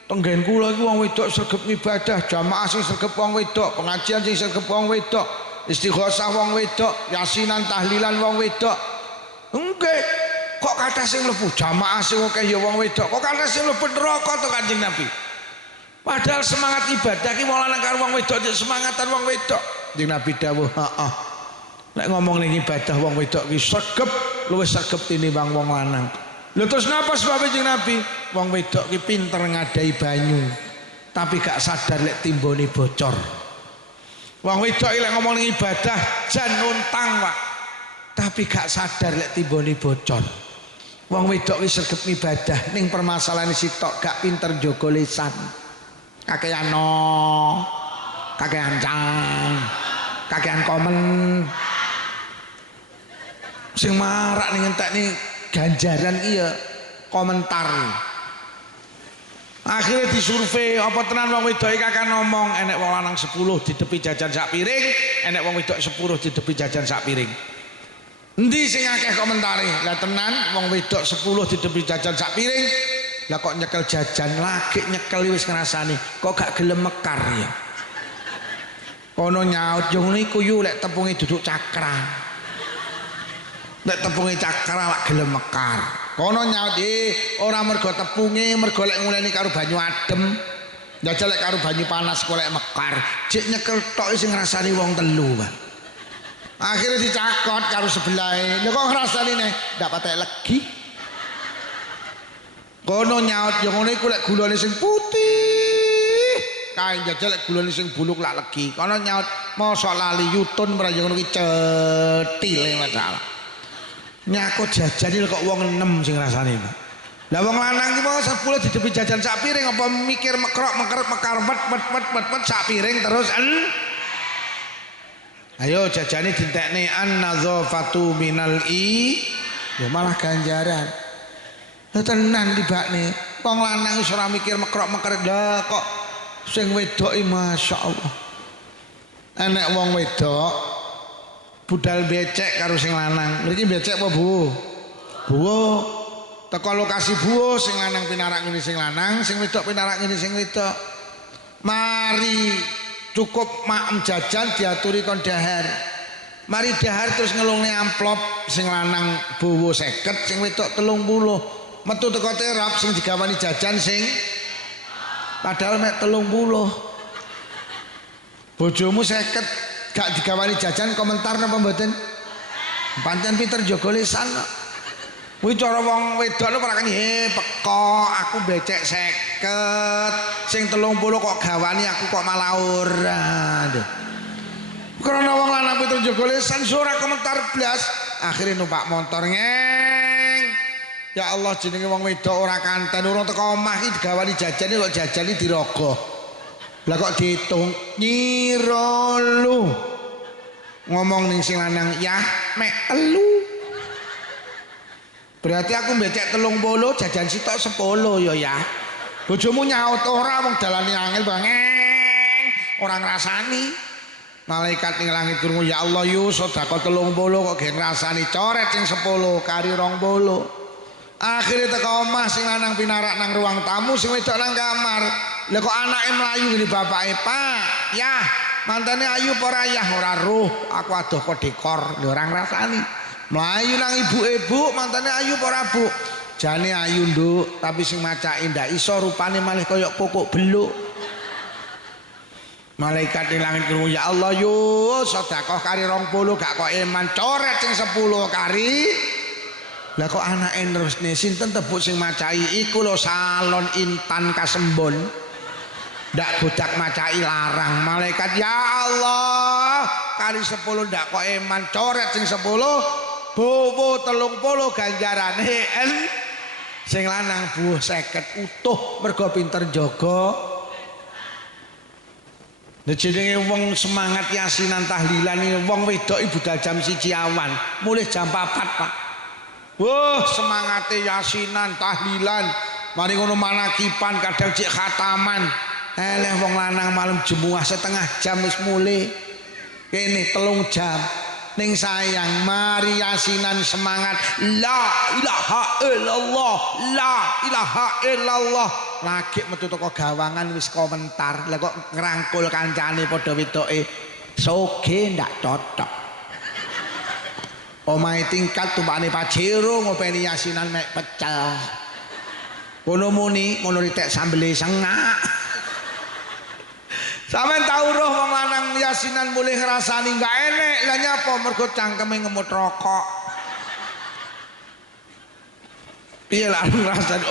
tenggen kula iki wong wedok sregep ibadah, jamaah sing sregep wong wedok, pengajian sing sregep wong wedok, istighosah wong wedok, yasinan tahlilan wong wedok. Nggih, kok kata sing mlebu jamaah sing akeh ya wong wedok, kok kata sing mlebu neraka to Kanjeng Nabi. Padahal semangat ibadah ki wong lanang karo wong wedok semangatan wong wedok. Kanjeng Nabi dawuh, heeh. Nek ngomong ning ibadah wong wedok ki sregep, luwih sregep tinimbang wong lanang. Lha terus napa sebab Kanjeng Nabi? Wong wedok ki pinter ngadai banyu, tapi gak sadar lek timbone bocor. Wong wedok lek ngomong ning ibadah jan nuntang, Pak. Tapi gak sadar lek timbone bocor. Wong wedok ki sregep ibadah ning permasalahan sitok gak pinter jaga lisan. Kakean no, kakean cang, kakean komen. Sing marak ning entekne ganjaran iya komentar. Akhirnya disurvei apa tenan wong wedok iki akan ngomong enek wong lanang 10 didepi jajan sak piring, enek wong wedok 10 didepi jajan sak piring. Endi sing akeh komentare? Lah tenan wong wedok 10 didepi jajan sak piring, lah kok nyekel jajan lagi nyekel wis ngrasani, kok gak gelem mekar ya. Kono nyaut yo niku yu lek tepunge duduk cakra. Lek tepunge cakra lak gelem mekar. Kono nyaut ora mergo tepunge, mergo lek nguleni karo banyu adem. Njajal lek karo banyu panas golek mekar, jek nyekel tok sing ngrasani wong telu, Pak. Akhirnya dicakot karo sebelahe. Lha kok ngrasani ne ndak patek legi. Kono nyaut yo ngene iku lek gulane sing putih. Kae njajal lek gulane sing buluk lak legi. Kono nyaut mosok lali yutun ora yo ngono ki cetile masalah. Nyakut jajan kok wong 6 sing rasane, Pak. Lah wong lanang ki mau 10 didepi jajan sak piring apa mikir mekrok mekar wet sak piring terus ayo jajane dintekne an-nadzafatu minal ya malah ganjaran. Lah tenan tibakne wong lanang wis ora mikir mekrok-meker lah kok sing wedok iki masyaallah. Enek wong wedok budal becek karo sing lanang. Mriki becek apa Bu? Bu. Teko lokasi buo sing lanang pinarak ngene sing lanang, sing wedok pinarak ngene sing wedok. Mari cukup maem jajan diaturi kon dahar. Mari dahar terus ngelungne amplop sing lanang bowo 50, sing wedok 30. Metu teko terap sing digawani jajan sing padahal mek 30. Bojomu 50 gak digawani jajan komentar napa mboten? Pancen pinter jaga lisan kok. Kuwi cara wong wedok lho ora kene peko aku becek 50 sing 30 kok gawani aku kok malah ora. Karena wong lanang pinter jaga lisan ora komentar blas akhire numpak motor ngeng. Ya Allah jenenge wong wedok ora kanten urung teko omah iki digawani jajane kok jajane dirogoh. Lah kok diitung nyira lu. Ngomong ning sing lanang ya mek telu. Berarti aku becek 30 jajan sitok 10 ya. Bojomu nyaut ora wong dalane angel bangeng. Ora ngrasani. Malaikat ning langit krungu ya Allah yu sedekah 30 kok gen ngrasani coret sing 10 kari 20. Akhire teko omah sing lanang pinarak nang ruang tamu sing wedok nang kamar. Lah kok anake mlayu ngene bapake, "Pak, yah, mantane ayu apa ora yah ora roh. Aku adoh kok dekor." Lho ora ngrasani. Melayu nang ibu-ibu mantane ayu apa ora Bu? Jane ayu nduk, tapi sing macake ndak iso rupane malih kaya kokok beluk. Malaikat ning langit krungu ya Allah yo sedekah kari 20 gak kok eman coret sing 10 kari. Lah kok anake nerusne sinten tebuk sing macai iku lho salon Intan Kasembon. Ndak godak macai larang. Malaikat ya Allah kali 10 ndak kok eman coret sing 10 bowo 30 ganjarane sing lanang buah 50 utuh mergo pinter jaga. Nek jenenge wong semangat yasinan tahlilan iki wong wedok budal jam 1 awan mulih jam 4 Pak. Wah semangate yasinan tahlilan mari ngono manakipan kadang cek khataman. Eleh wong lanang malam jemuah setengah jam wis mulih. Kene 3 jam. Ning sayang mari yasinan semangat la ilaha illallah la ilaha illallah lagi metu teko gawangan wis komentar lah kok ngrangkul kancane padha wedoke soge ndak cocok omahe tingkat tumpakane pajero ngopeni yasinan mek pecel kono muni ngono ritek sambele sengak. Sampeyan tau roh wong lanang yasinan mulih ngrasani enggak enek lah nyapa mergo cangkeme ngemut rokok. Piye lah ngrasani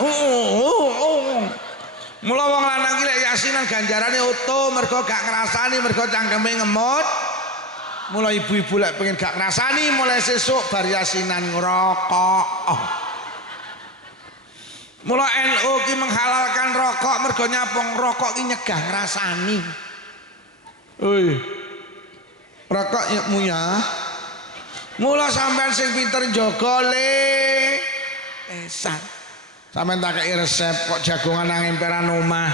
Mula wong lanang iki lek yasinan ganjarane utuh mergo gak ngrasani mergo cangkeme ngemut. Mula ibu-ibu lek pengen gak ngrasani mulai sesuk bar yasinan ngrokok. Mula NU ki menghalalkan rokok mergo nyapong rokok ki nyegah ngrasani. Oi. Rokok nyekmu ya. Mula sampean sing pinter jaga le. Esan. Sampeyan tak kei resep kok jagongan nang emperan omah.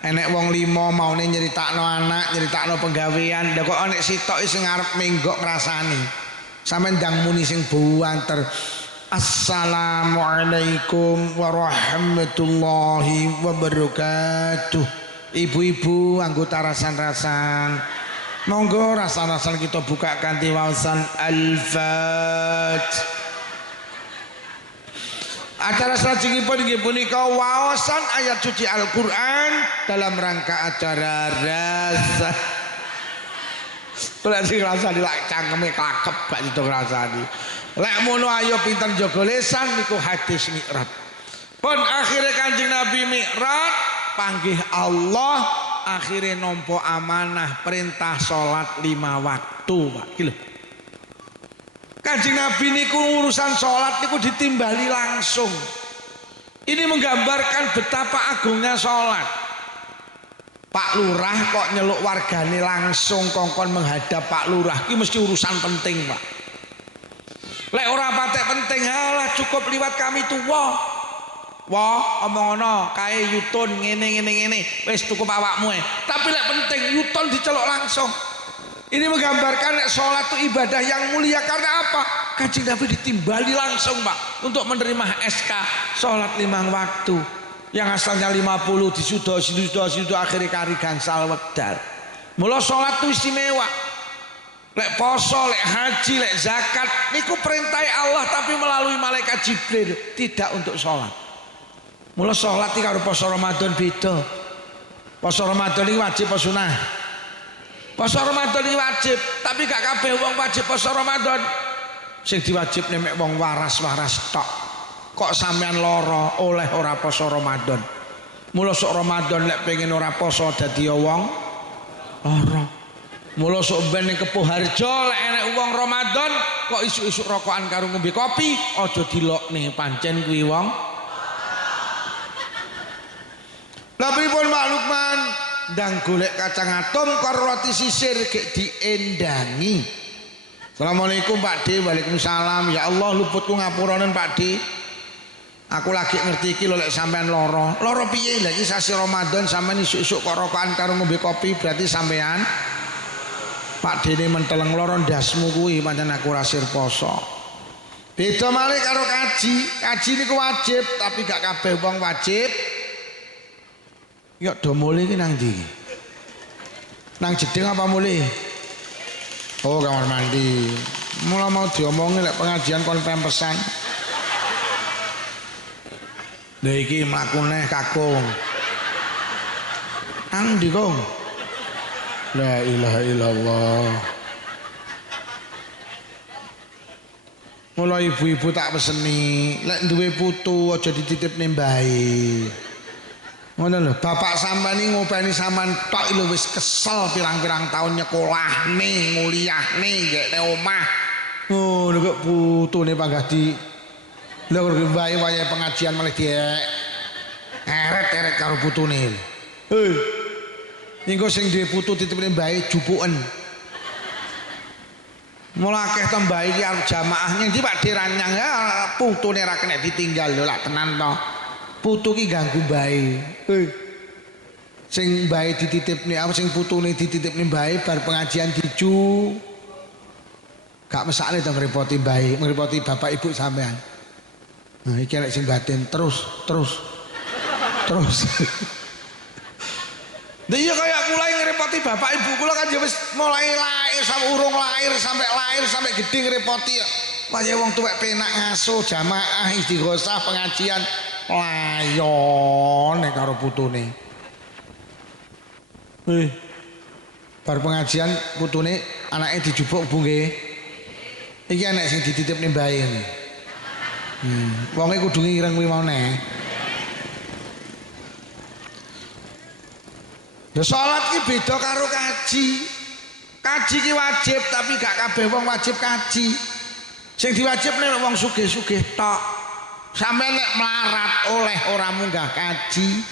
Enek wong 5 maune nyeritakno anak, nyeritakno penggawean, ndak kok enek sitok sing arep menggok ngrasani. Sampeyan ndang muni sing buanter. Assalamualaikum warahmatullahi wabarakatuh. Ibu-ibu anggota rasan-rasan, monggo rasan-rasan kita buka kanthi waosan al-Fatihah. Acara salajengipun inggih punika waosan ayat suci Al-Qur'an dalam rangka acara rasa. Lek sing rasani lak cangkeme klakep gak itu rasani. Lek mono ayo pinter jaga lisan niku hadis Mi'raj. Pun akhirnya Kanjeng Nabi Mi'raj panggih Allah akhirnya nompo amanah perintah salat 5 waktu Pak. Gila. Kanjeng Nabi niku urusan sholat niku ditimbali langsung. Ini menggambarkan betapa agungnya sholat. Pak Lurah kok nyeluk wargane langsung kongkon menghadap Pak Lurah. Ini mesti urusan penting Pak. Lek ora patek penting, halah cukup liwat kami tuwa. Wah, omongono kae yutun ngene. Wis cukup awakmu Tapi lek penting yutun diceluk langsung. Ini menggambarkan sholat itu ibadah yang mulia karena apa? Kanjeng Nabi ditimbali langsung Pak untuk menerima SK sholat 5 waktu yang asalnya 50 disudo akhirnya kari gansal wedal. Mula sholat itu istimewa. Lek poso, lek haji, lek zakat niku perintah Allah tapi melalui malaikat Jibril, tidak untuk sholat. Mula sholat iki karo poso Ramadan beda. Poso Ramadan iki wajib apa sunah? Poso Ramadan ini wajib, tapi gak kabeh wong wajib poso Ramadan. Sing diwajib nek wong waras-waras tok. Kok sampean lara oleh ora poso Ramadan. Mula sok Ramadan lek pengen ora poso dadi wong lara. Mula sok ben ning Kepuh Harjo lek enek wong Ramadan kok isuk-isuk rokokan karo ngombe kopi, aja dilokne pancen kuwi wong. Lah pripun Pak Lukman? Ndang golek kacang atom karo roti sisir gek diendangi. Assalamualaikum Pak D. Waalaikumsalam. Ya Allah luputku ngapuranen Pak D. Aku lagi ngerti iki lho lek sampean lara. Lara piye lagi sasi Ramadan sampean isuk-isuk kok rokokan karo ngombe kopi berarti sampean Pak D ne menteleng lara ndasmu kuwi pancen aku ora sir poso. Beda malih karo kaji. Kaji niku wajib tapi gak kabeh wong wajib. Yuk do mulai ini nang di nang jeding apa mulai? Oh kamar mandi. Mula mau diomongin lek pengajian kon pempesan. Lha iki mlakune kakung. Nang ndi kong? La ilaha illallah. Mula ibu-ibu tak peseni lek duwe putu aja dititipne mbahe. Ngono lho, bapak sampean iki ngopeni sampean tok lho wis kesel pirang-pirang tahun nyekolahne, nguliahne gekne omah. Ngono kok putune panggah di lho mbae wayahe pengajian malah diek. Eret-eret karo putune. Hei. Engko sing duwe putu titipne mbae jupuken. Mula akeh to mbae iki arep jamaah ning ndi Pak Diranyang ya putune ra kena ditinggal lho lak tenan to. Putu ki ganggu mbae. Sing mbae dititipne apa sing putune dititipne mbae bar pengajian diju. Gak mesakne to ngrepoti mbae, ngrepoti bapak ibu sampean. Nah iki nek sing batin terus. Iya kayak mulai ngrepoti bapak ibu kula kan ya wis mulai lahir sampai urung lahir sampai gede ngrepoti ya. Waya wong tuwek penak ngaso jamaah istighosah pengajian layon nek karo putune. Bar pengajian putune anake dijupuk Bu nggih. Iki anak sing dititipne mbae iki. Wonge kudu ngireng kuwi mau nek. Ya salat ki beda karo kaji. Kaji ki wajib tapi gak kabeh wong wajib kaji. Sing diwajibne wong sugih-sugih tok. Sampai nek melarat oleh orang munggah kaji.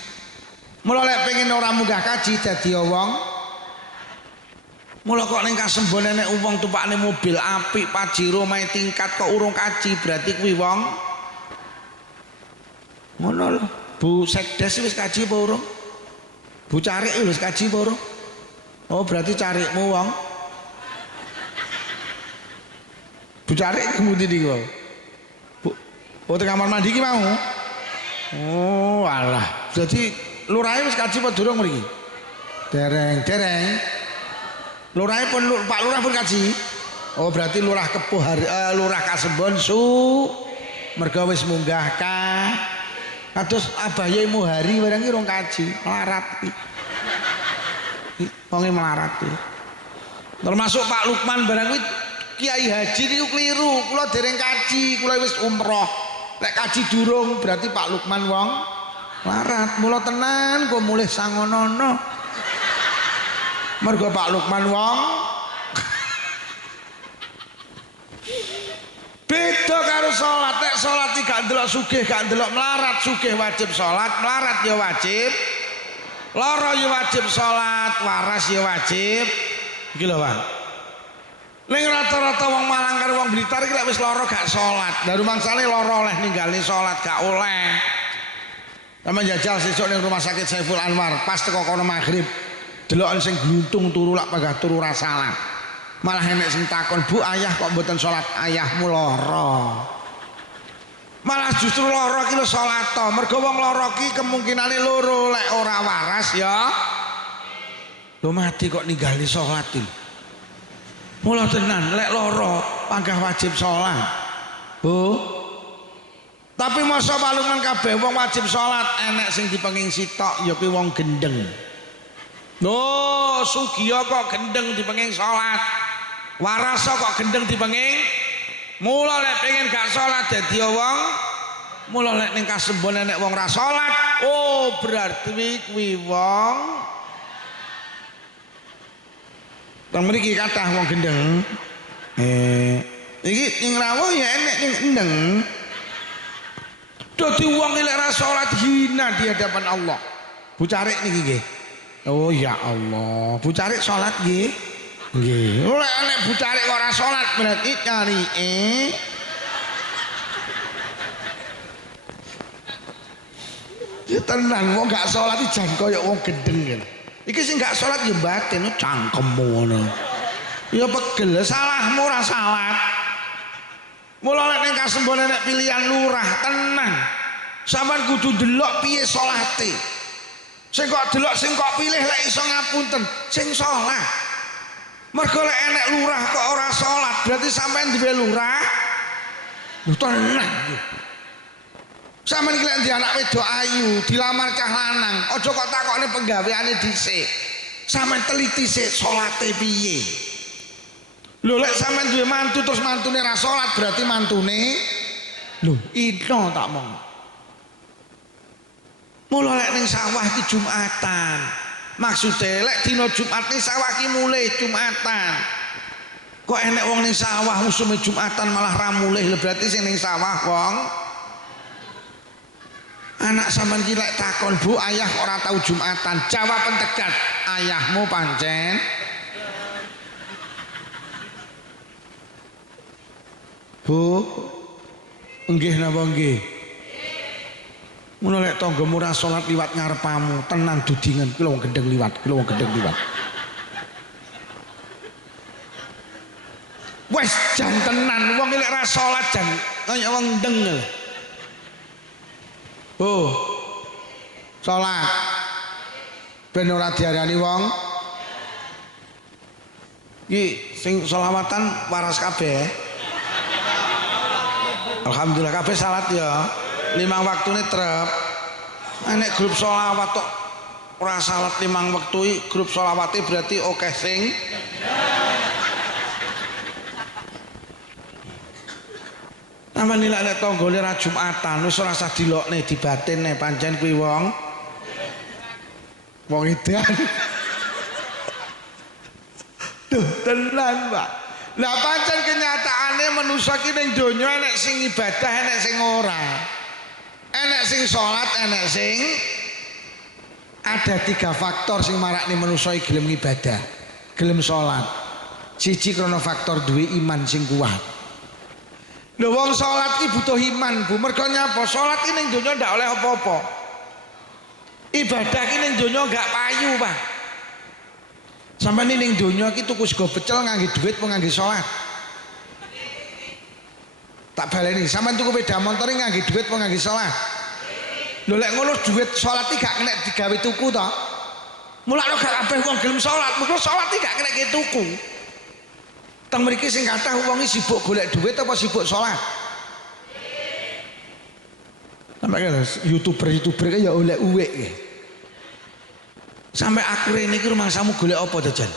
Mula lek pengen orang munggah kaji dadi wong. Mula kok ning Kasembon nek wong tumpakne mobil apik Pajero mae tingkat kok urung kaji berarti kuwi wong. Ngono lho. Bu Sekdes wis kaji apa urung? Bu Carik wis kaji apa urung? Oh berarti carikmu wong. Bu Carik kemudian iki wong. Oh teng kamar mandi ki mau. Oh alah. Jadi lurahe wis kaji apa durung mriki? Dereng. Lurahe pun Pak Lurah pun kaji. Oh berarti lurah Kepuh lurah Kasembon mergo wis munggah kados Abaye Muhari barang iki rong kaji melarat iki wonge melarat iki termasuk Pak Lukman barang kuwi Kiai Haji niku kliru kula dereng kaji kula wis umroh lek kaji durung berarti Pak Lukman wong melarat mula tenan kok mulih sangonono mergo Pak Lukman wong beda karo salat nek salat iki gak ndelok sugih gak ndelok melarat sugih wajib salat melarat ya wajib lara ya wajib salat waras ya wajib iki lho Bang ning rata-rata wong Malang karo wong Blitar iki lek wis lara gak salat lha rumangsane lara oleh ninggali salat gak oleh sama jajal sesuk ning rumah sakit Saiful Anwar pas teko kono maghrib delokan sing gluntung turu lak panggah turu ra salat malah enek sing takon Bu ayah kok mboten salat ayahmu lara malah justru lara ki lho salat to mergo wong lara ki kemungkinane loro lek ora waras ya lho mati kok ninggali salat iki mula tenan lek lara panggah wajib salat Bu tapi masa palungan kabeh wong wajib salat enek sing dipenging sitok ya kuwi wong gendeng lho Sugiya kok gendeng dipenging salat Warasa kok gendeng dipenging mula lek pengen gak salat dadi wong mula lek ning kasembon nek wong ra salat oh berarti kuwi wong teng mriki kathah wong gendeng iki ning rawuh ya enek ning endeng dadi wong lek ra salat hina di hadapan Allah Bu Carik niki nggih oh ya Allah Bu Carik salat nggih nggih nek Bu Carik kok ora salat berarti carike ya tenan wong gak salat iki jan koyo wong gendeng iki sing gak salat ya batin cangkemmu ngono ya pegel salahmu ora salat mula nek ning kasembone nek pilihan lurah tenan sampean kudu delok piye salate sing kok delok sing kok pilih lek iso ngapunten sing salat mergo lek enek lurah kok ora salat berarti sampean duwe lurah tenan sampean iki lek anak wedok ayu dilamar cah lanang aja kok takokne penggaweane dhisik sampean teliti sik salate piye lho lek sampean duwe mantu terus mantune ra salat berarti mantune lho ino tak mong mula lek ning sawah iki Jumatan maksudnya lek dina Jumat ning sawah ki mulih Jumatan kok enek wong ning sawah musume Jumatan malah ra mulih berarti sing ning sawah wong anak sampean ki lek takon Bu ayah ora tau Jumatan jawaban tegas ayahmu pancen Bu nggih napa nggih mula lek tanggamu ora salat liwat ngarepamu tenan dudingen ki wong gendeng liwat ki wong gendeng liwat wis jan tenan wong lek ora salat jan kaya wong ndeng oh salat ben ora diarani wong iki sing selawatan waras kabeh alhamdulillah kabeh salat ya 5 waktune trep nek grup sholawat tok ora salat 5 wektu iki grup sholawate berarti akeh sing aman nilai nek tanggane ra Jumatan wis ora usah dilokne dibatine pancen kuwi wong edan duh tenan Pak lah pancen kenyataane manusa ki ning donya enek sing ibadah enek sing ora enek sing salat enek sing ada 3 faktor sing marakne manusa iki gelem ibadah gelem salat siji krana faktor duwe iman sing kuat lho wong salat ki butuh iman Bu mergo nyapa salat ki ning donya ndak oleh apa-apa ibadah ki ning donya gak payu Pak sampeyan ning donya ki tuku sego pecel nganggo duit apa nganggo salat tak baleni sampean tuku sepeda motor nganggo duit apa nganggo salat lho lek ngono duit salat iki gak kena digawe tuku to mulane gak kabeh wong gelem salat mergo salat iki gak kena tuku teng mriki sing kathah wong sibuk golek duit apa sibuk salat Sampai kan youtuber kan ya oleh uwek ya. Sampai akhirnya ini rumah samu golek apa Dajan?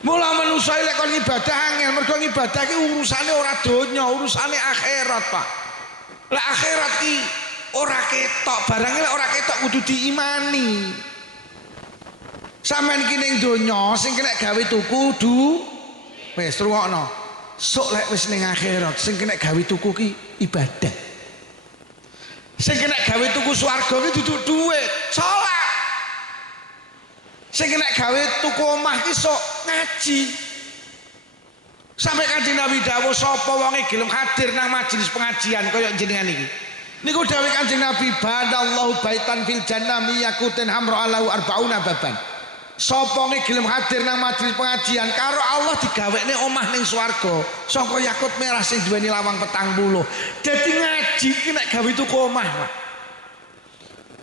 Mula manusia lek kon ibadah angel, mergo ibadah ki urusane ora donya, urusane akhirat, Pak. Lek akhirat ki ora ketok, barang lek ora ketok kudu diimani. Sampeyan ki ning donya sing kena gawe tuku kudu wis rungokno. Sok lek wis ning akhirat sing kena gawe tuku ki ibadah. Sing kena gawe tuku swarga ki duduk dhuwit, salat. Sing kena gawe tuku omah ki sok ngaji. Sampai Kanjeng Nabi dawuh sapa wonge gelem hadir nang majelis pengajian kaya jenengan iki. Niku dawuh Kanjeng Nabi badallahu baitan fil jannah miyakutin hamra alahu arbauna baban. Sapa nge gelem hadir nang majelis pengajian karo Allah digawekne omah ning swarga saka yakut merah sing duweni lawang 40. Dadi ngaji ki nek gawe tuku omah, Pak.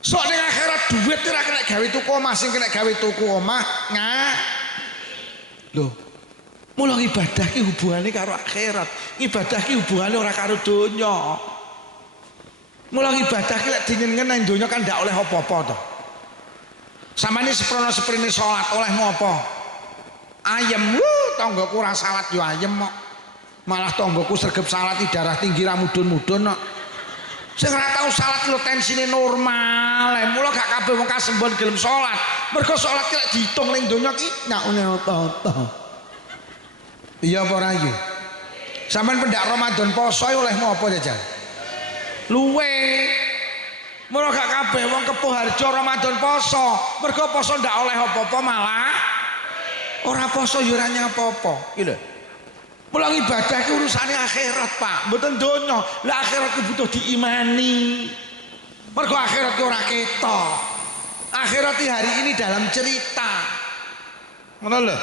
Sok ning akhirat duit ora kena gawe tuku omah, sing kena gawe tuku omah Lho. Mula ibadah ki hubungane karo akhirat. Ibadah ki hubungane ora karo donya. Mula ibadah ki lek dinyenengen nang donya kan ndak oleh apa-apa to. Samane seprono seprene salat oleh ngopo? Ayem, tanggoku ora salat yo ayem kok. Malah tanggoku sregep salat darah tinggi ra mudhun-mudhun kok. Sing ora tau salat lho tensine normal. Mula gak kabeh wong kasembon gelem salat. Mergo salat ki lek diitung ning donya ki nyakune oto-oto. Iya apa ora iki? Sampeyan pendak Ramadan poso oleh ngopo Jajal? Luwe. Mula gak kabeh wong kepuh harjo Ramadan poso, mergo poso ndak oleh apa-apa malah ora poso ya ora nyapa-apa. Iki lho. Mula ibadah ki urusane akhirat, Pak, mboten donya. Lah akhirat ku butuh diimani. Mergo akhirat ki ora ketok. Akhirat hari ini dalam cerita. Ngono lho.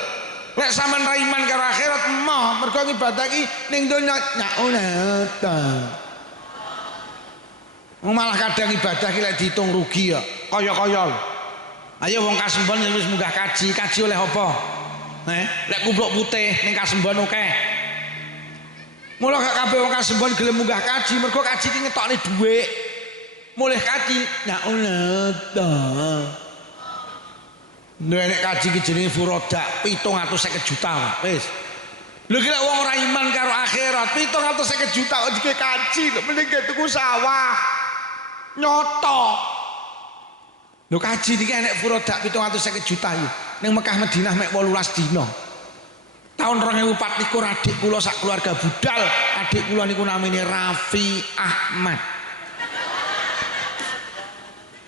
Lek sampean ra iman karo akhirat emoh, mergo ibadah ki ning donya nyauna ta. Malah kadang ibadah ki lek diitung rugi ya, kaya-kaya. Ayo wong kasembon wis munggah kaji oleh apa? Lek kupluk putih ning kasembon akeh. Mula gak kabeh wong kasembon gelem munggah kaji, mergo kaji ki ngetokne dhuwit. Mulih kaji ya Allah ta. Nek kaji ki jenenge furoda 750 juta, wis. Lho ki lek wong ora iman karo akhirat 750 juta kok dike kaji, mending tuku sawah. Nyoto. Lho kaji niki enek furodak 750 juta iki. Ning Mekah Madinah mek 18 dina. Tahun 2004 niku adik kula sak keluarga budal, adik kula niku namine Raffi Ahmad.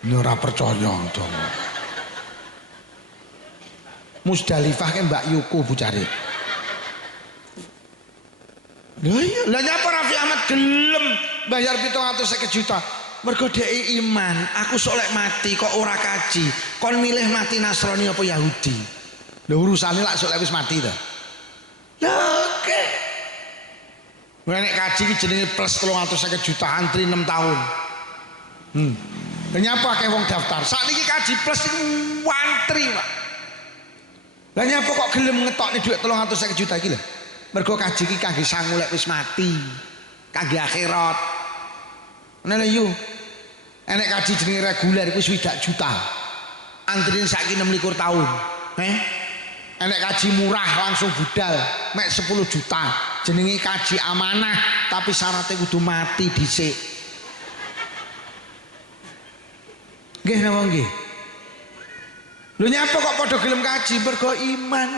Ini ora percaya dong. Musdalifah ke Mbak Yuku bucare. Lah nyapa Raffi Ahmad gelem bayar 750 juta? Mergo dhek iman, aku sok lek mati kok ora kaji, kon milih mati Nasrani apa Yahudi. Lho urusane lak sok lek wis mati to. Lha oke. Nek kaji ki jenenge plus 350 juta antri 6 tahun. Lha nyapa akeh wong daftar. Sakniki kaji plus iku antri, Pak. Lah nyapa kok gelem ngetokne dhuwit 350 juta iki lho. Mergo kaji ki kangge sangu lek wis mati, kangge akhirat. Nene yu enek kaji jenenge reguler iku 20 juta. Antrine saiki 26 tahun. Enek kaji murah langsung budal mek 10 juta. Jenenge kaji amanah tapi syaratnya kudu mati dhisik. Nggih napa nggih? Lho nyapa kok padha gelem kaji mergo iman.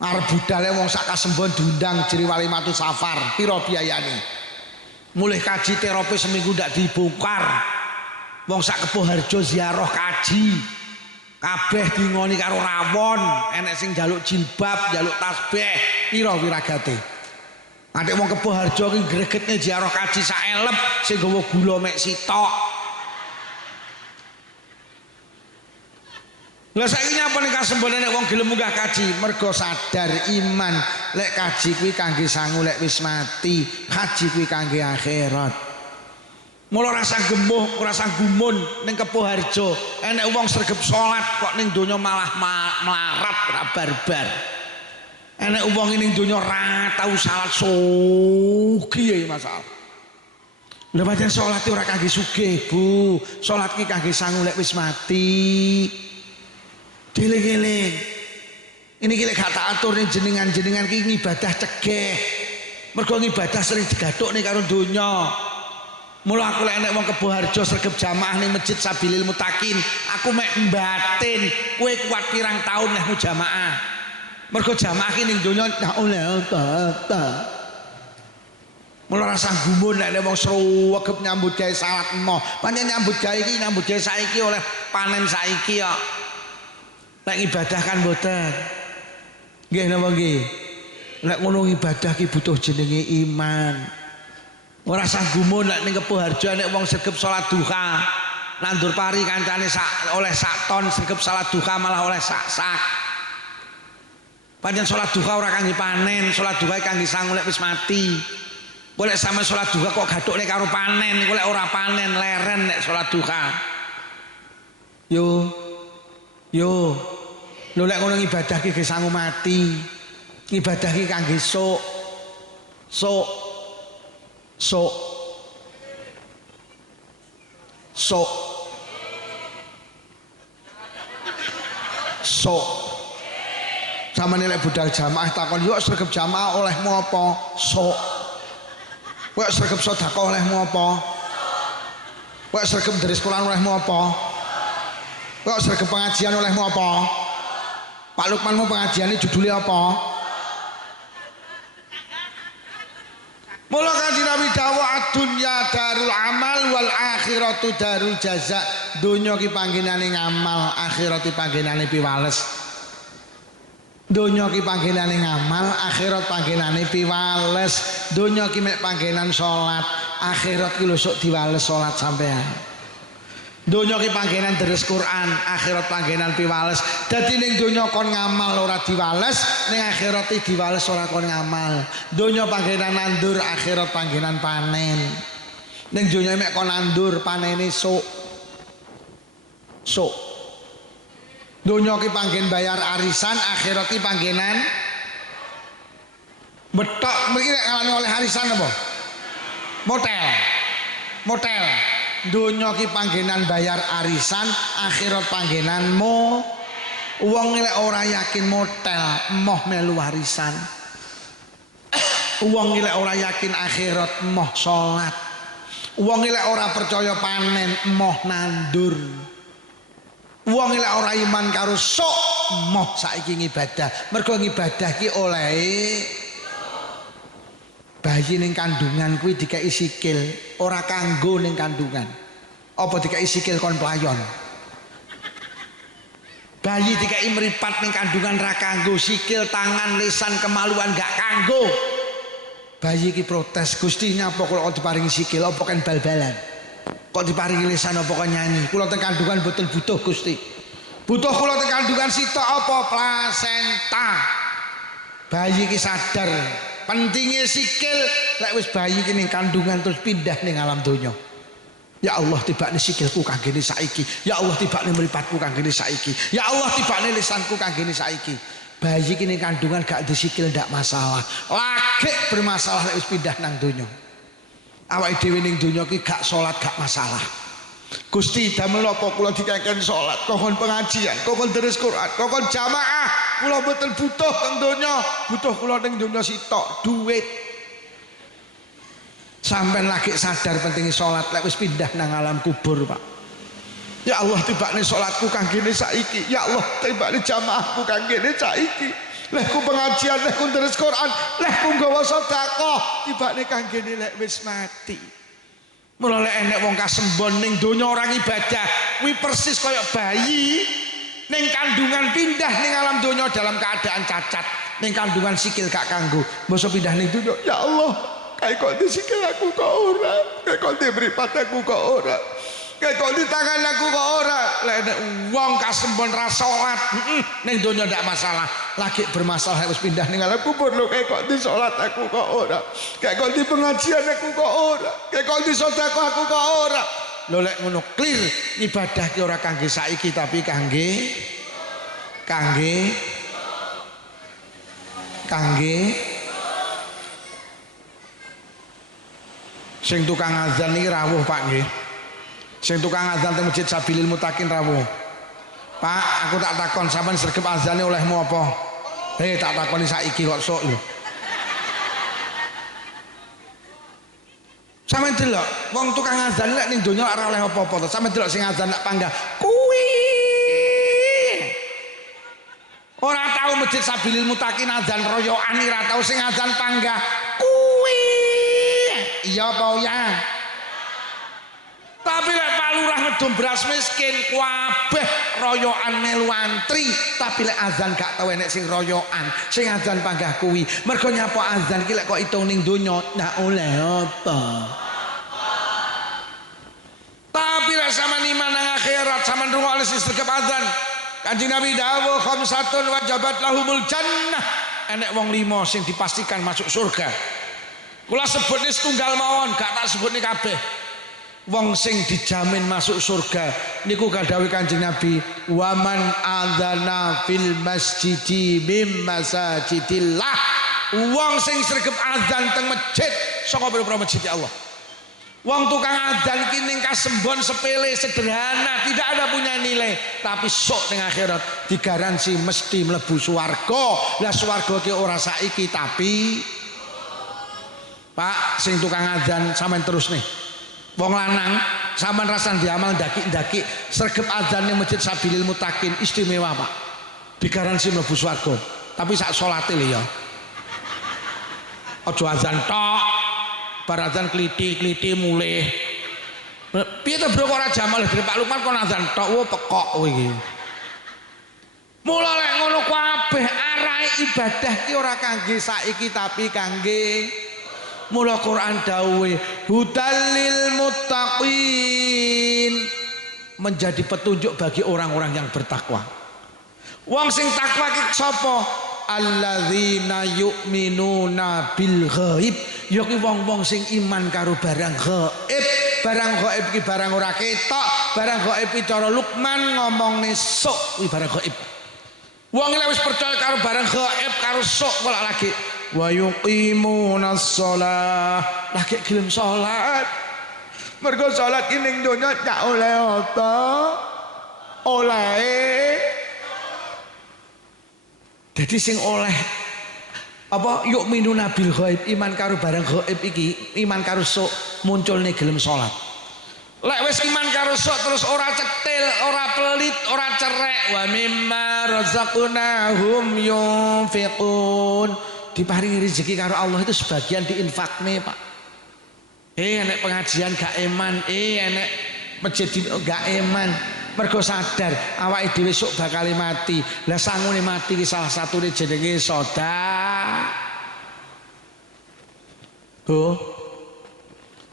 Arep budale wong sak Kasembon diundang jeri Walimatus Safar, pira biayane? Mulih kaji terapi seminggu ndak dibongkar. Wong sak Kepuh Harjo ziarah kaji. Kabeh dingoni karo rawon, enek sing njaluk jilbab, njaluk tasbih, pira wiragate. Adik wong Kepuh Harjo ki gregetne ziarah kaji sak elep sing nggawa gula mek sitok. Lah saiki nyapa ning Kasembon nek wong gelem munggah kaji mergo sadar iman lek kaji kuwi kangge sangu lek wis mati, kaji kuwi kangge akhirat. Mula rasa gemuh, rasa gumun ning Kepoharjo. Enek wong sregep salat kok ning donya malah melarat ra barbar. Enek wong ning donya ra tau salat sugih masalah. Lha pancen salat ora kangge sugih, Bu. Salat ki kangge sangu lek wis mati. Dieling-eling. Ini ki lek gak tak atur ning jenengan-jenengan ki ngibadah cegeh. Mergo ngibadah sering digathukne karo donya. Mula aku lek enek wong Kepoharjo sregep jamaah ning Masjid Sabilil Mutakin, aku mek mbatin, kowe kuat pirang tahun lek jamaah. Mergo jamaah ki ning donya tak oleh apa. Mula rasa gumun lek enek wong sregep nyambut gawe salat emoh. Pancen nyambut gawe iki nyambut gawe saiki oleh panen saiki kok. Lek ibadah kan mboten. Nggih napa nggih? Lek ngono ibadah ki butuh jenenge iman. Ora sanggumun nek ning Kepoharjo nek wong sregep salat duha nandur pari kancane oleh sak ton sregep salat duha malah oleh sak. Pancen salat duha ora kangge panen, salat duha kangge sangu lek wis mati. Boleh sampe salat duha kok gathukne karo panen, iku lek ora panen leren nek salat duha. Yo. Lho lek ngono ibadah ki ge sangu mati. Ibadah ki kangge sok. Samane lek budal jamaah takon yo sregep jamaah olehmu apa? Sok. Kowe sregep sedekah olehmu apa? Kowe sregep ndres Quran olehmu apa? Kowe sregep pengajian olehmu apa? Pak Lukmanmu pengajiane judulnya apa? Mula Kanjeng Nabi dawuh ad-dunya darul amal wal akhiratu darul jaza. Donya ki panggenane ngamal, akhirat ki panggenane piwales. Donya ki panggenane ngamal, akhirat panggenane piwales. Donya ki mek panggenan salat, akhirat ki lho sok diwales salat sampean. Donya ki panggenan deres Quran, akhirat panggenan piwales. Dadi ning donya kon ngamal ora diwales, ning akhirat diwales ora kon ngamal. Donya panggenan nandur, akhirat panggenan panen. Ning donya mek kon nandur, panene sok. Donya ki panggen bayar arisan, akhirat ki panggenan betok. Mriki nek ngalami oleh arisan apa? Motel. Donya ki panggenan bayar arisan, akhirat panggenanmu. Wong lek ora yakin motel, moh melu arisan. Wong lek ora yakin akhirat, moh salat. Wong lek ora percaya panen, moh nandur. Wong lek ora iman karo sok, moh saiki ngibadah. Mergo ngibadah ki olehe bayi ning kandungan kuwi dikeki sikil, ora kanggo ning kandungan. Apa dikeki sikil kon playon? Bayi dikeki mripat ning kandungan ra kanggo, sikil, tangan, lisan, kemaluan gak kanggo. Bayi ki protes, Gusti nyapa kula kok diparingi sikil apa kan bal-balan? Kok diparingi lisan apa kan nyanyi? Kula teng kandungan boten butuh Gusti. Butuh kula teng kandungan sitok apa? Plasenta. Bayi ki sadar pentingnya sikil. Lek wis bayi ki ning kandungan terus pindah ning alam donya. Ya Allah tibakne sikilku kanggene saiki. Ya Allah tibakne mripatku kanggene saiki. Ya Allah tibakne lisanku kanggene saiki. Bayi ki ning kandungan gak di sikil ndak masalah. Lagi bermasalah lek wis pindah nang donya. Awake dhewe ning donya ki gak salat gak masalah. Gusti damel apa kula dikeken salat, kokon pengajian, kokon deres Quran, kokon jamaah. Kula mboten butuh teng donya, butuh kula ning donya sitok, duit. Sampai lagi sadar pentingnya salat lek wis pindah nang alam kubur, Pak. Ya Allah tibakne salatku kanggene saiki. Ya Allah tibakne jamaahku kanggene saiki. Lek ku pengajian, lek ku deres Quran, lek ku nggawa sedekah, tibakne kanggene lek wis mati. Mula lek enek wong kasembon ning donya ora ibadah, kuwi persis kaya bayi ning kandungan pindah ning alam donya dalam keadaan cacat. Ning kandungan sikil gak kanggo, mosok pindah ning donya. Ya Allah, kae kok di sikil aku kok ora, kae kok di mripat aku kok ora. Kayak kok di tangan aku kok ora. Lek wong kasembon ra salat, ning donya ndak masalah. Lagi bermasalah harus pindah ning alam kubur lho. Kayak kok di salat aku kok ora. Kayak kok di pengajian aku kok ora. Kayak kok di sedekah aku kok ora. Lho lek ngono clear ibadah ki ora kangge saiki tapi kangge sing tukang azan iki rawuh Pak nggih. Sing tukang azan teng Masjid Sabilil Mutakin rawuh. Pak, aku tak takon sampean sregep azane olehmu apa? Tak takoni saiki kok sok lho. Sampeyan delok wong tukang azan lek ning donya ora oleh apa-apa to. Sampeyan delok sing azan lek panggah kuwi. Ora tau Masjid Sabilil Mutakin azan royokan ora tau sing azan panggah kuwi. Iya apa ya? Tapi lek Pak Lurah ngedum beras miskin kabeh royokan melu antri, tapi lek azan gak tau enek sing royokan, sing azan panggah kuwi. Mergo nyapa azan ki lek kok itung ning donya ndak oleh apa. Tapi lek sampean iman nang akhirat, sampean rungokne sing sregep azan. Kanjeng Nabi dawuh khamsatun wajabat lahumul jannah. Enek wong 5 sing dipastikan masuk surga. Kula sebutne setunggal mawon, gak tak sebutne kabeh. Wong sing dijamin masuk surga niku kadhawuh Kanjeng Nabi, waman adzana fil masjidi mim masajidillah. Wong sing sregep azan teng masjid saka pira-pira masjid Allah. Wong tukang azan iki ning kasembon sepele sederhana, tidak ada punya nilai, tapi sok ning akhirat digaransi mesti mlebu swarga. Lah swarga ki ora saiki tapi Pak sing tukang azan sampean terus nih. Wong lanang sampean rasan diamal ndaki-ndaki sregep azan ning Masjid Sabilil Mutakin istimewa Pak. Digaransi mlebu swarga. Tapi sak salate lho ya. Aja azan tok. Bar azan kliti-kliti mulih. Piye to Bro kok ora jamal dari Pak Lukman kon azan tok wo pekok kowe iki. Mula lek ngono kabeh arahe ibadah ki ora kangge saiki tapi kangge mula Quran dawuhe hudallil muttaqin, menjadi petunjuk bagi orang-orang yang bertakwa. Wong sing takwa ki sapa? Alladzina yu'minuna bil ghaib. Ya ki wong-wong sing iman karo barang ghaib. Barang ghaib ki barang ora ketok, barang ghaib ki cara Luqman ngomongne sok kuwi barang ghaib. Wong lek wis percaya karo barang ghaib karo sok kok lagi wa yuqimunas shalah, lagi gelem salat. Mergo salat ki ning donya gak oleh apa? Oleh. Jadi sing oleh apa yu'minuna bil ghaib, iman karo barang ghaib iki, iman karo sok munculne gelem salat. Lek wis iman karo sok terus ora cetil, ora pelit, ora cerek, wa mimma razaqnahum yunfiqun. Diparingi rezeki karo Allah itu sebagian diinfakne Pak. Enek pengajian gak eman, enek masjid gak eman. Mergo sadar awake dhewe sok bakal mati. Lah sangune mati ki salah satune jenenge sedekah.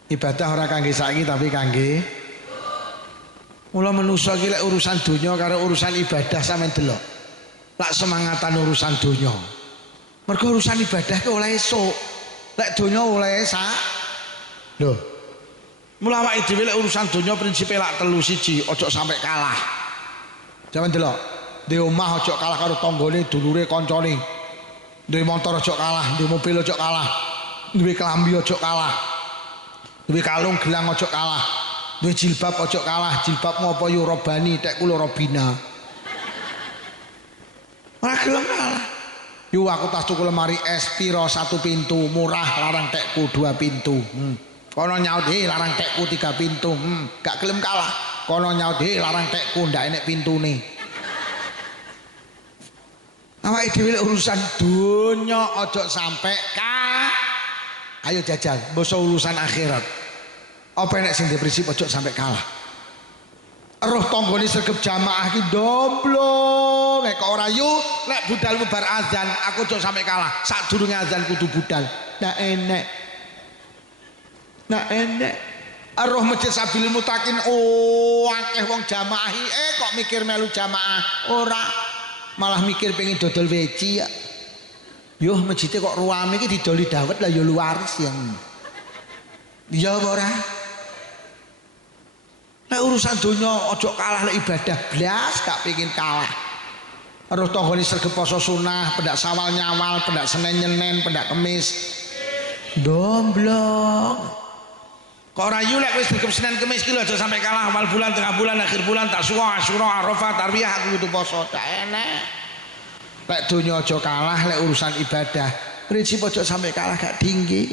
Ibadah ora kangge saiki tapi kangge mula manusa ki lek urusan donya karo urusan ibadah sampean delok. Lak semangatan urusan donya. Mergo urusan ibadah ki oleh esuk. Lek donya oleh sak. Lho. Mula awake dhewe lek urusan donya prinsipe lak telu siji, ojo sampai kalah. Sampeyan delok, di omah ojo kalah karo tanggane, dulure, kancane. Duwe motor ojo kalah, duwe mobil ojo kalah. Duwe klambi ojo kalah. Duwe kalung gelang ojo kalah. Duwe jilbab ojo kalah, jilbabmu apa yo robani, tek kula robina. Ora gelem kalah. Yo aku tas tuku lemari es piro 1 pintu, murah larang tekku 2 pintu. Kono nyaut larang tekku 3 pintu, gak gelem kalah. Kono nyaut larang tekku ndak enek pintune. Awake dhewe urusan donya aja sampe ayo jajal, basa urusan akhirat. Apa enek sing di prinsip aja sampe kalah. Roh tanggane sregep jamaah ki domblong, nek ora yu lek budal bar azan, aku aja sampe kalah. Sadurunge azan kudu budal. Ndak enek. Nah enek Aruh masjid Sabilil Mutakin oh akeh wong jamaahi kok mikir melu jamaah ora malah mikir pengen dodol weci ya yuh masjidnya kok ruame iki didoli dawet lah ya luaris yang iya ora nek urusan donya ojo kalah lek ibadah blas gak pengen kalah aruh tanggane sregep poso sunah pendak sawal nyawal pendak senen nyenen pendak kemis domblong kok rayu lek wis sregep Senin Kamis ki lho aja sampai kalah awal bulan tengah bulan akhir bulan tak suwa Asyura Arafah tarwiyah aku kudu poso tak enak lek donya aja kalah lek urusan ibadah prinsip aja sampai kalah gak tinggi